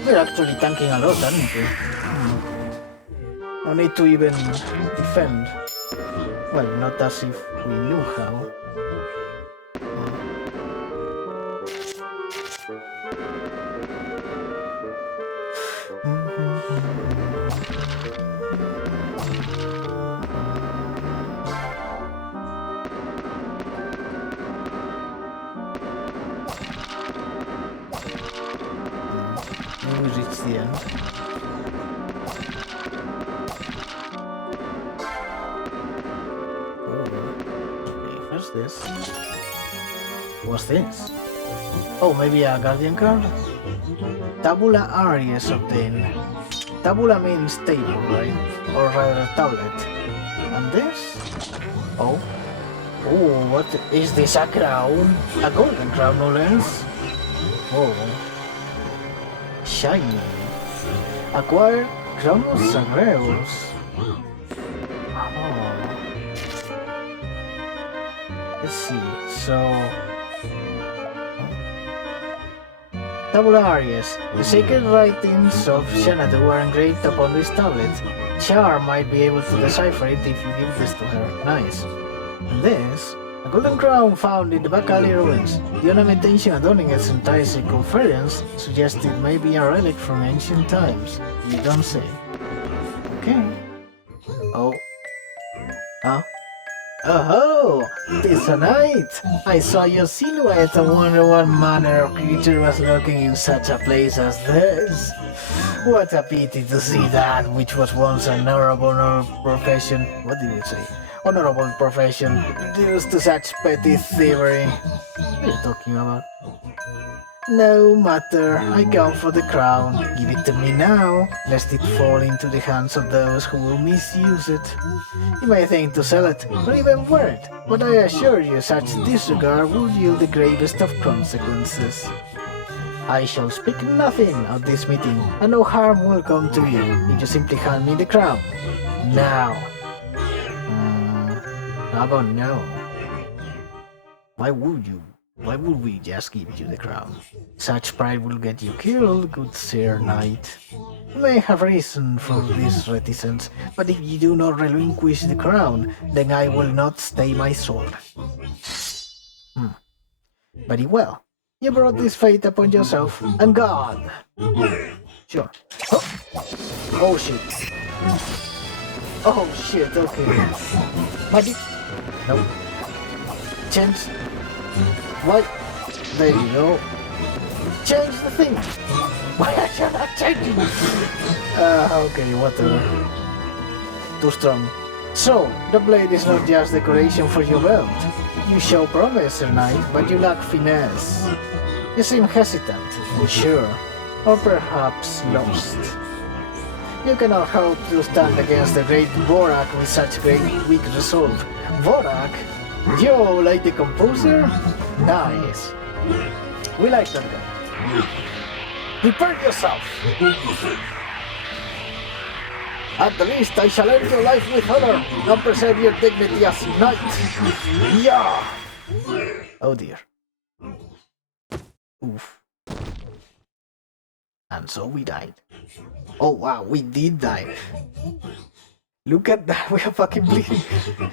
We're actually tanking a lot, aren't we? No need to even defend. Well, not as if we knew how. We reached the end. What's this? What's this? Oh, maybe a guardian card? Tabulae is obtained. Tabula means table, right? Or rather tablet. And this? Oh. Oh, what is this? A crown? A golden crown, no less? Oh. Shiny. Acquire Chronos Agreus. Oh. Let's see, so... Tabulae. The sacred writings of Xanadu are engraved upon this tablet. Char might be able to decipher it if you give this to her. Nice. And this? A golden crown found in the back alley ruins. The ornamentation adorning its entire circumference suggests it may be a relic from ancient times. You don't say. Okay. Oh. Huh? Oh, tis a night! I saw your silhouette and wonder what manner of creature was lurking in such a place as this. What a pity to see that which was once an honorable profession. What did it say? Honorable profession, reduced to such petty thievery. What are you talking about? No matter, I come for the crown. Give it to me now, lest it fall into the hands of those who will misuse it. You may think to sell it, or even wear it, but I assure you such disregard will yield the gravest of consequences. I shall speak nothing at this meeting, and no harm will come to you if you simply hand me the crown. Now. How about no? Why would you? Why would we just give you the crown? Such pride will get you killed, good Sir Knight. You may have reason for this reticence, but if you do not relinquish the crown, then I will not stay my sword. Very well. You brought this fate upon yourself, and God. Sure. Oh shit. Oh shit, okay. Magic? No. Chance. What? There you go. Change the thing. Why are you not changing? Okay, whatever. Too strong. So, the blade is not just decoration for your belt. You show promise, Sir Knight, but you lack finesse. You seem hesitant, unsure, or perhaps lost. You cannot hope to stand against the great Dvorak with such weak resolve. Dvorak? Yo, like the composer? Nice. We like that guy. Prepare yourself. At the least, I shall end your life with honor and preserve your dignity as knight. Yeah. Oh dear. Oof. And so we died. Oh wow, we did die. Look at that, we are fucking bleeding.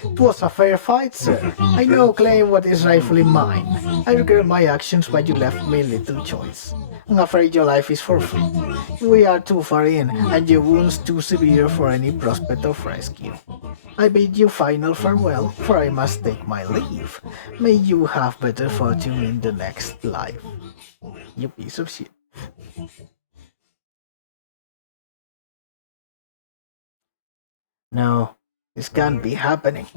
It was a fair fight, sir. I now claim what is rightfully mine. I regret my actions, but you left me little choice. I'm afraid your life is forfeit. We are too far in, and your wounds too severe for any prospect of rescue. I bid you final farewell, for I must take my leave. May you have better fortune in the next life. You piece of shit. No, this can't be happening.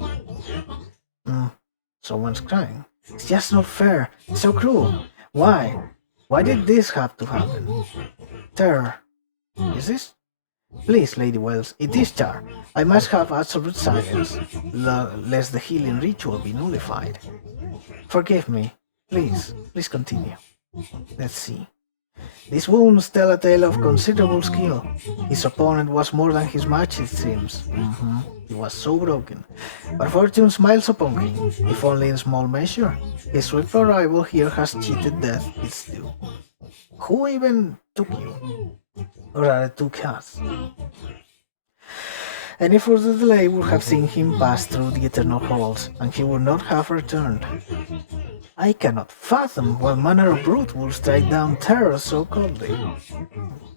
Someone's crying. It's just not fair. It's so cruel. Why? Why did this have to happen? Terror. Is this? Please, Lady Wells, it is Char. I must have absolute silence, lest the healing ritual be nullified. Forgive me. Please continue. Let's see. These wounds tell a tale of considerable skill. His opponent was more than his match, it seems. He was so broken. But fortune smiles upon him, if only in small measure. His swift arrival here has cheated death its due. Who even took you? Or rather took us? Any further delay would have seen him pass through the eternal halls, and he would not have returned. I cannot fathom what manner of brute will strike down terror so coldly.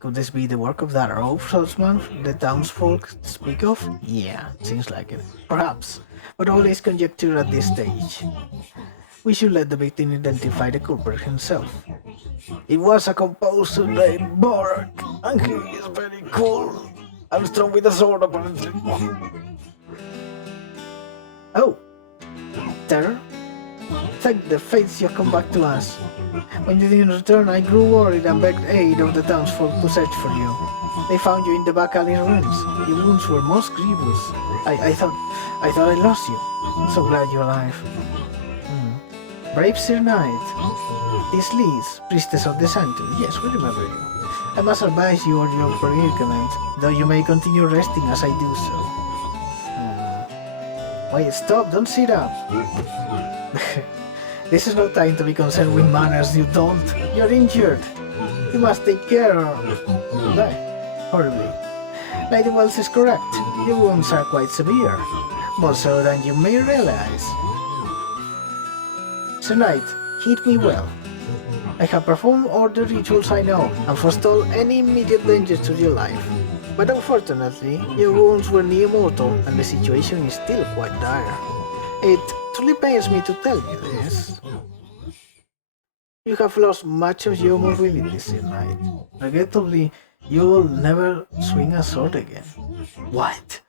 Could this be the work of that rogue swordsman the townsfolk speak of? Yeah, seems like it. Perhaps, but all is conjecture at this stage. We should let the victim identify the culprit himself. It was a composer named Dvorak, and he is very cool. I'm strong with a sword, apparently. Oh, terror? Thank the fates you have come back to us. When you didn't return, I grew worried and begged aid of the townsfolk to search for you. They found you in the back alley ruins. Your wounds were most grievous. I thought I lost you. I'm so glad you're alive. Brave Sir Knight. This Liese, priestess of the sanctuary. Yes, we remember you. I must advise you of your predicament, though you may continue resting as I do so. Wait, stop, don't sit up. This is no time to be concerned with manners, you don't. You're injured. You must take care or die horribly. Lady Wells is correct. Your wounds are quite severe, more so than you may realize. Sir Knight, heed me well. I have performed all the rituals I know and forestalled any immediate danger to your life. But unfortunately, your wounds were near mortal and the situation is still quite dire. It truly pains me to tell you this. You have lost much of your mobility, Sir Knight. Regrettably, you will never swing a sword again. What?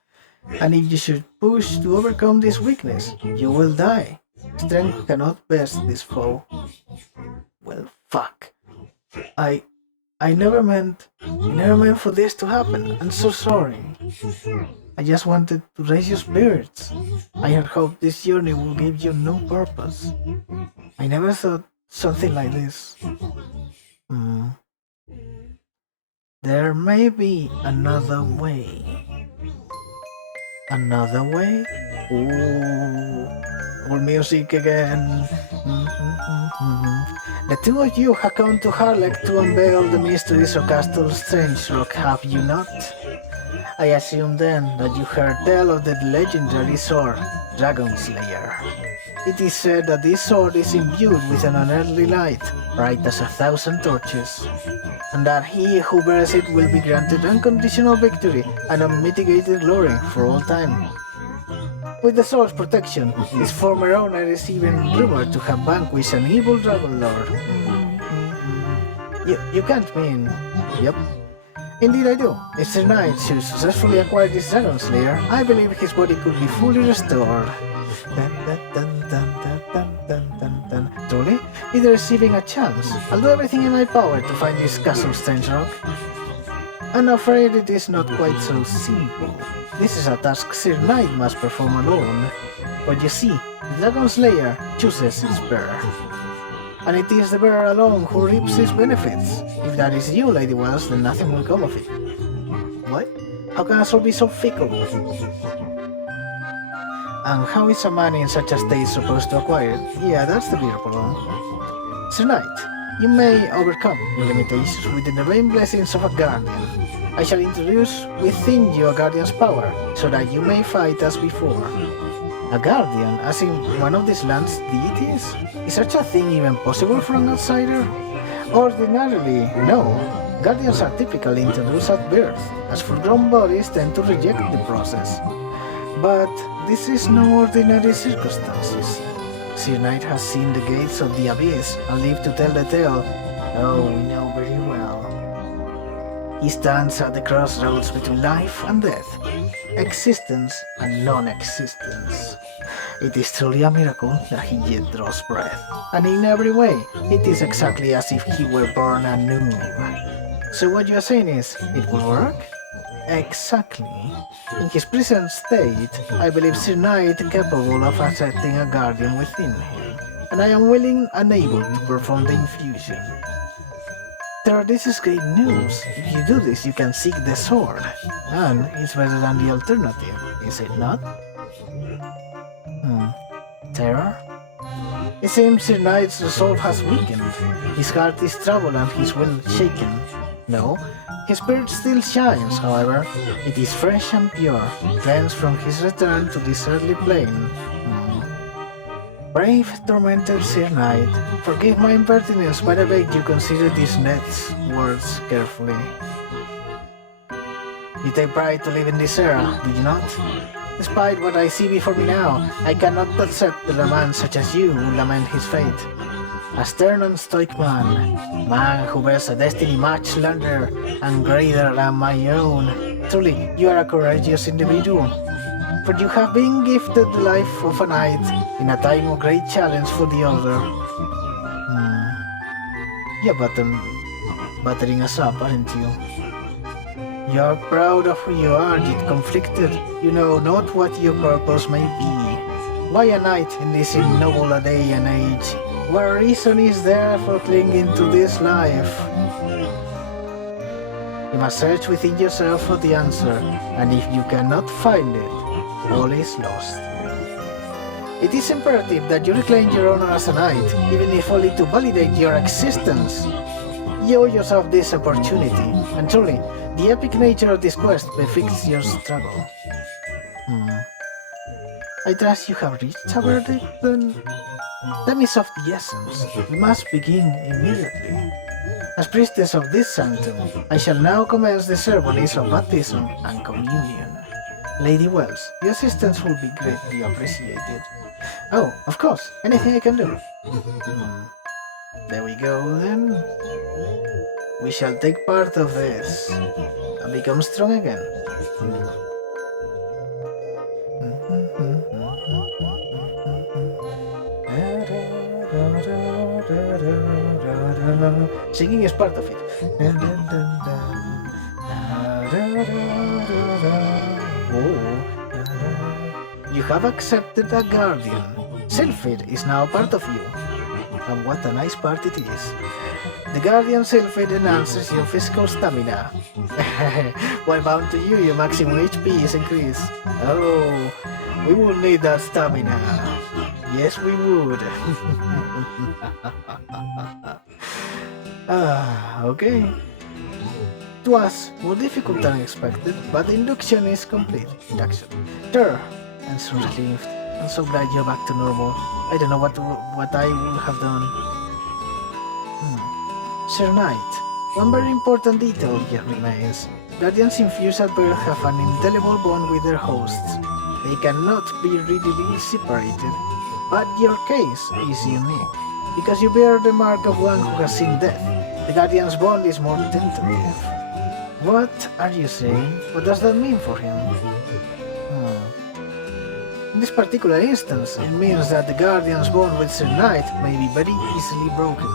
And if you should push to overcome this weakness, you will die. Strength cannot beast this foe. Well, fuck. I never meant for this to happen. I'm so sorry. I just wanted to raise your spirits. I had hoped this journey would give you no purpose. I never thought something like this. There may be another way. Another way? Ooh, more music again. The two of you have come to Harlech to unveil the mysteries of Castle Strangerock, have you not? I assume then that you heard tell of the legendary sword, Dragon Slayer. It is said that this sword is imbued with an unearthly light, bright as 1,000 torches, and that he who bears it will be granted unconditional victory and unmitigated glory for all time. With the sword's protection, its former owner is even rumored to have vanquished an evil dragon lord. You can't mean... Yep. Indeed I do. If Sir Knight should successfully acquire this Dragon Slayer, I believe his body could be fully restored. Truly, either receiving a chance. I'll do everything in my power to find this Castle Strangerock. I'm afraid it is not quite so simple. This is a task Sir Knight must perform alone. But you see, the Dragon Slayer chooses its bearer. And it is the bearer alone who reaps its benefits. If that is you, Lady Wells, then nothing will come of it. What? How can a soul be so fickle? And how is a man in such a state supposed to acquire it? Yeah, that's the beer problem. Sir Knight, you may overcome your limitations with the divine blessings of a guardian. I shall introduce within you a guardian's power, so that you may fight as before. A guardian, as in one of this land's deities? Is such a thing even possible for an outsider? Ordinarily, no. Guardians are typically introduced at birth, as full-grown bodies tend to reject the process. But this is no ordinary circumstances. Sir Knight has seen the gates of the abyss and lived to tell the tale. Oh, we know very well. He stands at the crossroads between life and death, existence and non-existence. It is truly a miracle that he yet draws breath, and in every way, it is exactly as if he were born anew. So what you are saying is, it will work? Exactly. In his present state, I believe Sir Knight capable of accepting a guardian within him, and I am willing and able to perform the infusion. This is great news. If you do this, you can seek the sword, and it's better than the alternative, is it not? Terror? It seems Sir Knight's resolve has weakened. His heart is troubled and his will shaken. No, his spirit still shines, however. It is fresh and pure, cleansed from his return to this earthly plane. Brave, tormented Sir Knight, forgive my impertinence, but I beg you consider these next words carefully. You take pride to live in this era, do you not? Despite what I see before me now, I cannot accept that a man such as you will lament his fate. A stern and stoic man who bears a destiny much larger and greater than my own. Truly, you are a courageous individual, for you have been gifted the life of a knight in a time of great challenge for the other. You're buttering us up, aren't you? You are proud of who you are, yet conflicted. You know not what your purpose may be. Why a knight in this ignoble day and age? What reason is there for clinging to this life? You must search within yourself for the answer, and if you cannot find it, all is lost. It is imperative that you reclaim your honor as a knight, even if only to validate your existence. You owe yourself this opportunity, and truly, the epic nature of this quest befits your struggle. I trust you have reached a verdict, then? Time is of the essence. We must begin immediately. As priestess of this sanctum, I shall now commence the ceremonies of baptism and communion. Lady Wells, your assistance will be greatly appreciated. Oh, of course, anything I can do. There we go then. We shall take part of this and become strong again. Singing is part of it. You have accepted a guardian. Sylphid is now part of you. And what a nice part it is. The guardian Sylphid enhances your physical stamina. While bound to you, your maximum HP is increased. Oh, we will need that stamina. Yes, we would. Okay. It was more difficult than expected, but the induction is complete. Induction. Sure. I'm so relieved. I'm so glad you're back to normal. I don't know what I would have done. Sir Knight, one very important detail yet remains. Guardians infused at birth have an indelible bond with their hosts. They cannot be readily separated. But your case is unique, because you bear the mark of one who has seen death. The Guardian's bond is more tentative. What are you saying? What does that mean for him? In this particular instance, it means that the Guardian's bond with Sir Knight may be very easily broken.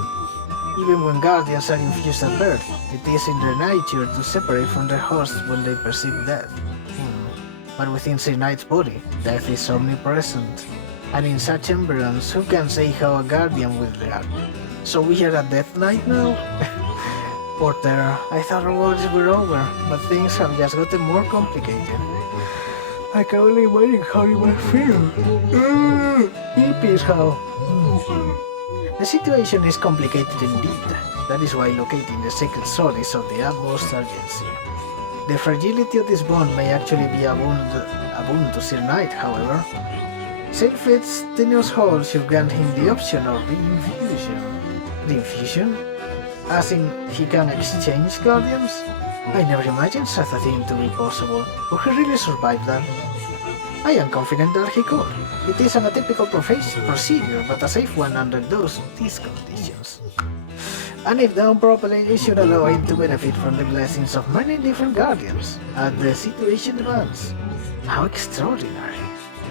Even when Guardians are infused at birth, it is in their nature to separate from their hosts when they perceive death. But within Sir Knight's body, death is omnipresent. And in such embryons, who can say how a Guardian will react? So we are at Death Knight now? Poor Terra, I thought our words were over, but things have just gotten more complicated. I can only imagine how you might feel. Hippies how. The situation is complicated indeed. That is why locating the sacred sword is of the utmost urgency. The fragility of this bond may actually be a boon to Sir Knight, however. Sylphid's tenuous hold should grant him the option of reinfusion. Reinfusion? As in, he can exchange guardians? I never imagined such a thing to be possible. Would he really survive that? I am confident that he could. It isn't a typical procedure, but a safe one under these conditions. And if done properly, it should allow him to benefit from the blessings of many different guardians, as the situation demands. How extraordinary!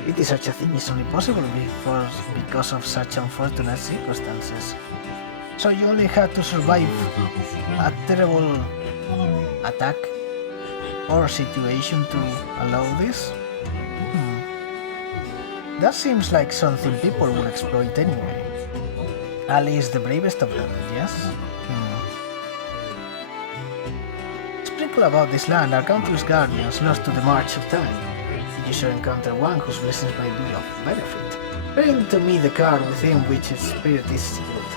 It is such a thing is only possible because of such unfortunate circumstances. So you only had to survive a terrible attack or situation to allow this? That seems like something people would exploit anyway. At least the bravest of them, yes? Sprinkle about this land are countless guardians lost to the march of time. You should encounter one whose blessings may be of benefit. Bring to me the card within which its spirit is sealed.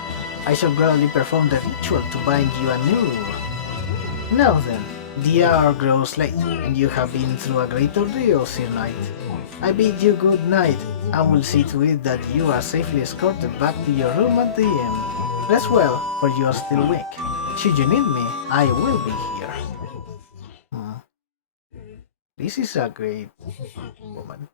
I shall gladly perform the ritual to bind you anew. Now then, the hour grows late, and you have been through a great ordeal, Sir Knight. I bid you good night, and will see to it that you are safely escorted back to your room at the inn. Rest well, for you are still awake. Should you need me, I will be here. This is a great woman.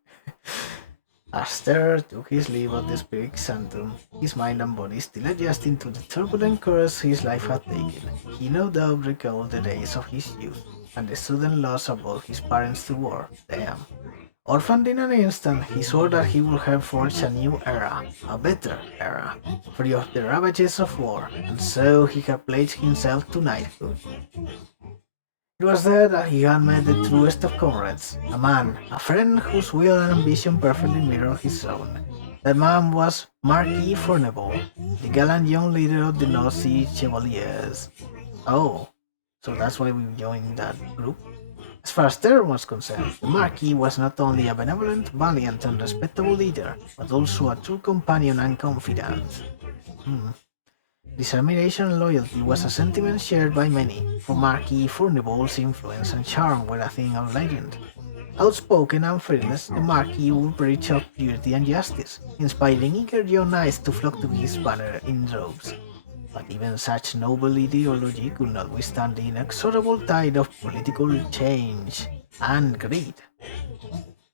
As Terror took his leave of the spirit sanctum, his mind and body still adjusting to the turbulent course his life had taken, he no doubt recalled the days of his youth and the sudden loss of both his parents to war. Damn. Orphaned in an instant, he swore that he would have forged a new era, a better era, free of the ravages of war, and so he had pledged himself to knighthood. It was there that he had met the truest of comrades, a man, a friend whose will and ambition perfectly mirrored his own. That man was Marquis Furnival, the gallant young leader of the North Sea Chevaliers. Oh, so that's why we joined that group? As far as Terror was concerned, the Marquis was not only a benevolent, valiant, and respectable leader, but also a true companion and confidant. This admiration and loyalty was a sentiment shared by many, for Marquis Furnival's influence and charm were a thing of legend. Outspoken and fearless, the Marquis would preach of purity and justice, inspiring eager young knights to flock to his banner in droves. But even such noble ideology could not withstand the inexorable tide of political change and greed.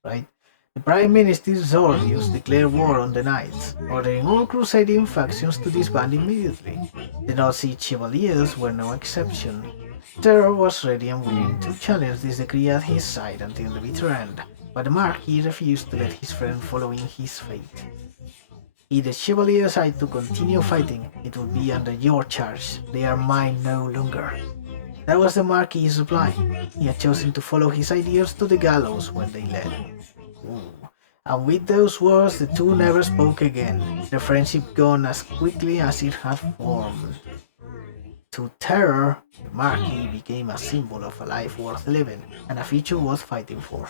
Right? The Prime Minister Zordius declared war on the Knights, ordering all crusading factions to disband immediately. The Nazi Chevaliers were no exception. Terror was ready and willing to challenge this decree at his side until the bitter end, but the Marquis refused to let his friend follow in his fate. If the Chevaliers are to continue fighting, it will be under your charge. They are mine no longer. That was the Marquis' reply. He had chosen to follow his ideas to the gallows when they led. And with those words, the two never spoke again, their friendship gone as quickly as it had formed. To Terror, the Marquis became a symbol of a life worth living and a future worth fighting for.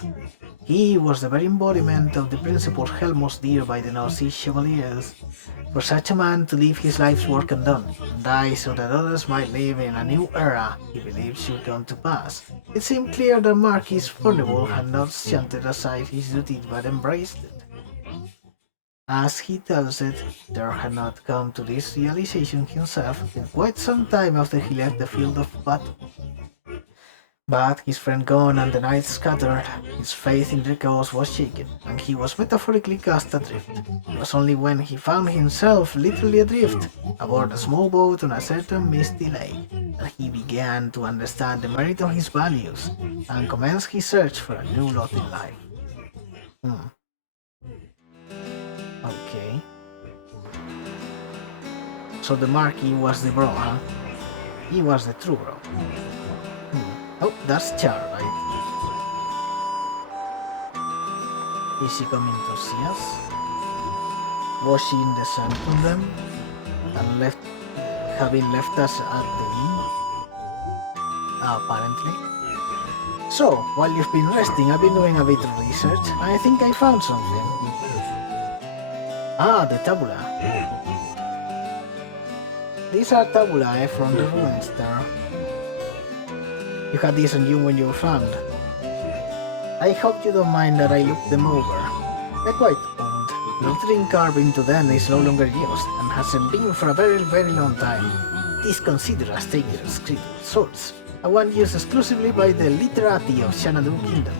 He was the very embodiment of the principles held most dear by the Nazi Chevaliers. For such a man to leave his life's work undone and die so that others might live in a new era he believed should come to pass, it seemed clear that Marquis Furnival had not shunted aside his duty but embraced it. As he tells it, Terror had not come to this realization himself in quite some time after he left the field of battle. But his friend gone and the knights scattered, his faith in the cause was shaken, and he was metaphorically cast adrift. It was only when he found himself literally adrift, aboard a small boat on a certain misty lake, that he began to understand the merit of his values, and commenced his search for a new lot in life. Okay. So the Marquis was the bro, huh? He was the true bro. Oh, that's Char, right? Is she coming to see us? Was she in the sun from them? And having left us at the inn? Apparently. So, while you've been resting, I've been doing a bit of research. I think I found something. The Tabulae. These are Tabulae from the ruins there. You had these on you when you were found. I hope you don't mind that I looked them over. They're quite old. The lettering carved into them is no longer used and hasn't been for a very, very long time. It is considered a sacred script of sorts, a one used exclusively by the literati of Xanadu Kingdom.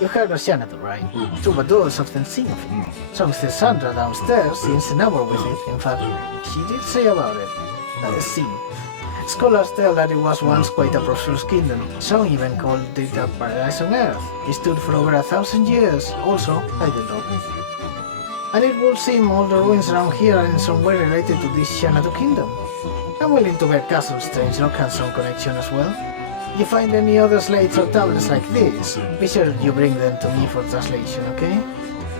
You heard of Xanadu, right? Troubadours often sing of it. Songster Sandra downstairs sings an hour with it. In fact, she did say about it. Sing. Scholars tell that it was once quite a prosperous kingdom. Some even called it a paradise on earth. It stood for over 1,000 years. Also, I don't know. And it would seem all the ruins around here are in some way related to this Xanadu kingdom. I'm willing to bet Castle Strangerock has some connection as well. If you find any other slates or tablets like this, be sure you bring them to me for translation, okay?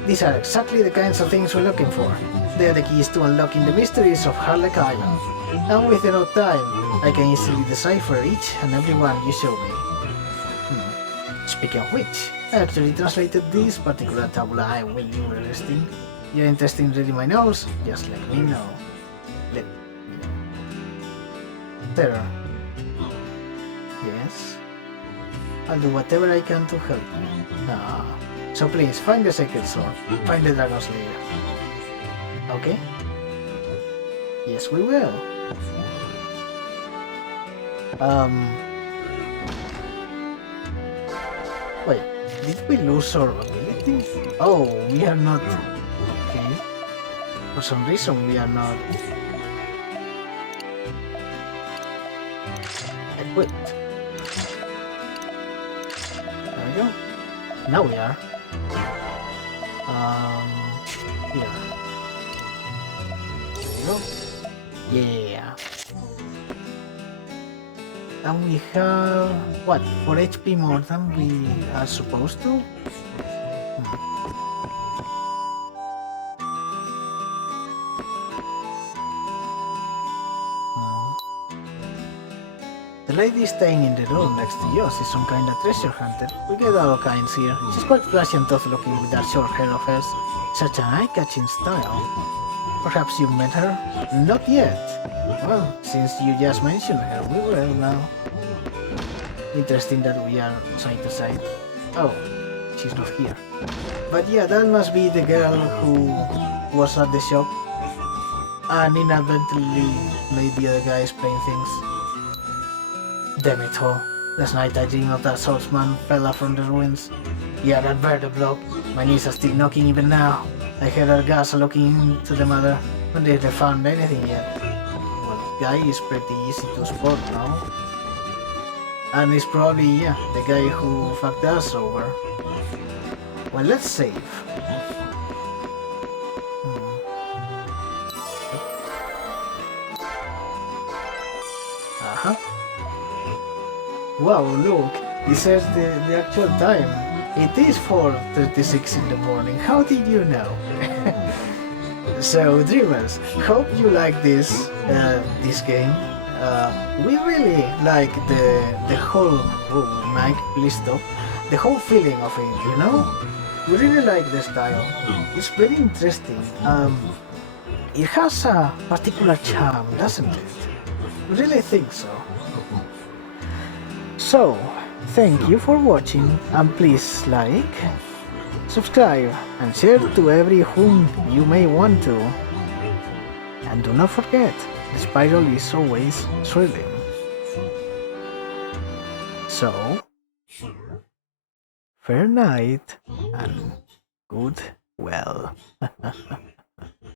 These are exactly the kinds of things we're looking for. They are the keys to unlocking the mysteries of Harlech Island. And with enough time, I can easily decipher each and every one you show me. Speaking of which, I actually translated this particular Tabulae when you were resting. You're interested in reading my notes? Just let me know. Let me know. There. Yes? I'll do whatever I can to help you. So please, find the sacred sword. Find the dragon slayer. Okay? Yes, we will. Wait, did we lose our ability? Oh, we are not... Okay. For some reason we are not... equipped. There we go. Now we are. Here. There we go. Yeah. And we have... what? 4 HP more than we are supposed to? The lady staying in the room next to yours is some kind of treasure hunter. We get all kinds here. She's quite flashy and tough looking with that short hair of hers. Such an eye-catching style. Perhaps you've met her? Not yet. Well, since you just mentioned her, we will now. Interesting that we are side to side. Oh, she's not here. But yeah, that must be the girl who was at the shop and inadvertently made the other guys playing things. Damn it all. Last night I dreamed of that swordsman fella from the ruins. Yeah, that bird block. My knees are still knocking even now. I heard our guys are looking into the matter, but they haven't found anything yet. Well, guy is pretty easy to spot now. And it's probably, yeah, the guy who fucked us over. Well, let's save. Uh-huh. Wow, look, it says the actual time. It is 4:36 in the morning. How did you know? So, dreamers, hope you like this game. We really like the whole... Oh, Mike, please stop. The whole feeling of it, you know? We really like the style. It's very interesting. It has a particular charm, doesn't it? I really think so. So, thank you for watching, and please like, subscribe, and share to every whom you may want to. And do not forget, the spiral is always thrilling. So, fair night and Goodwell.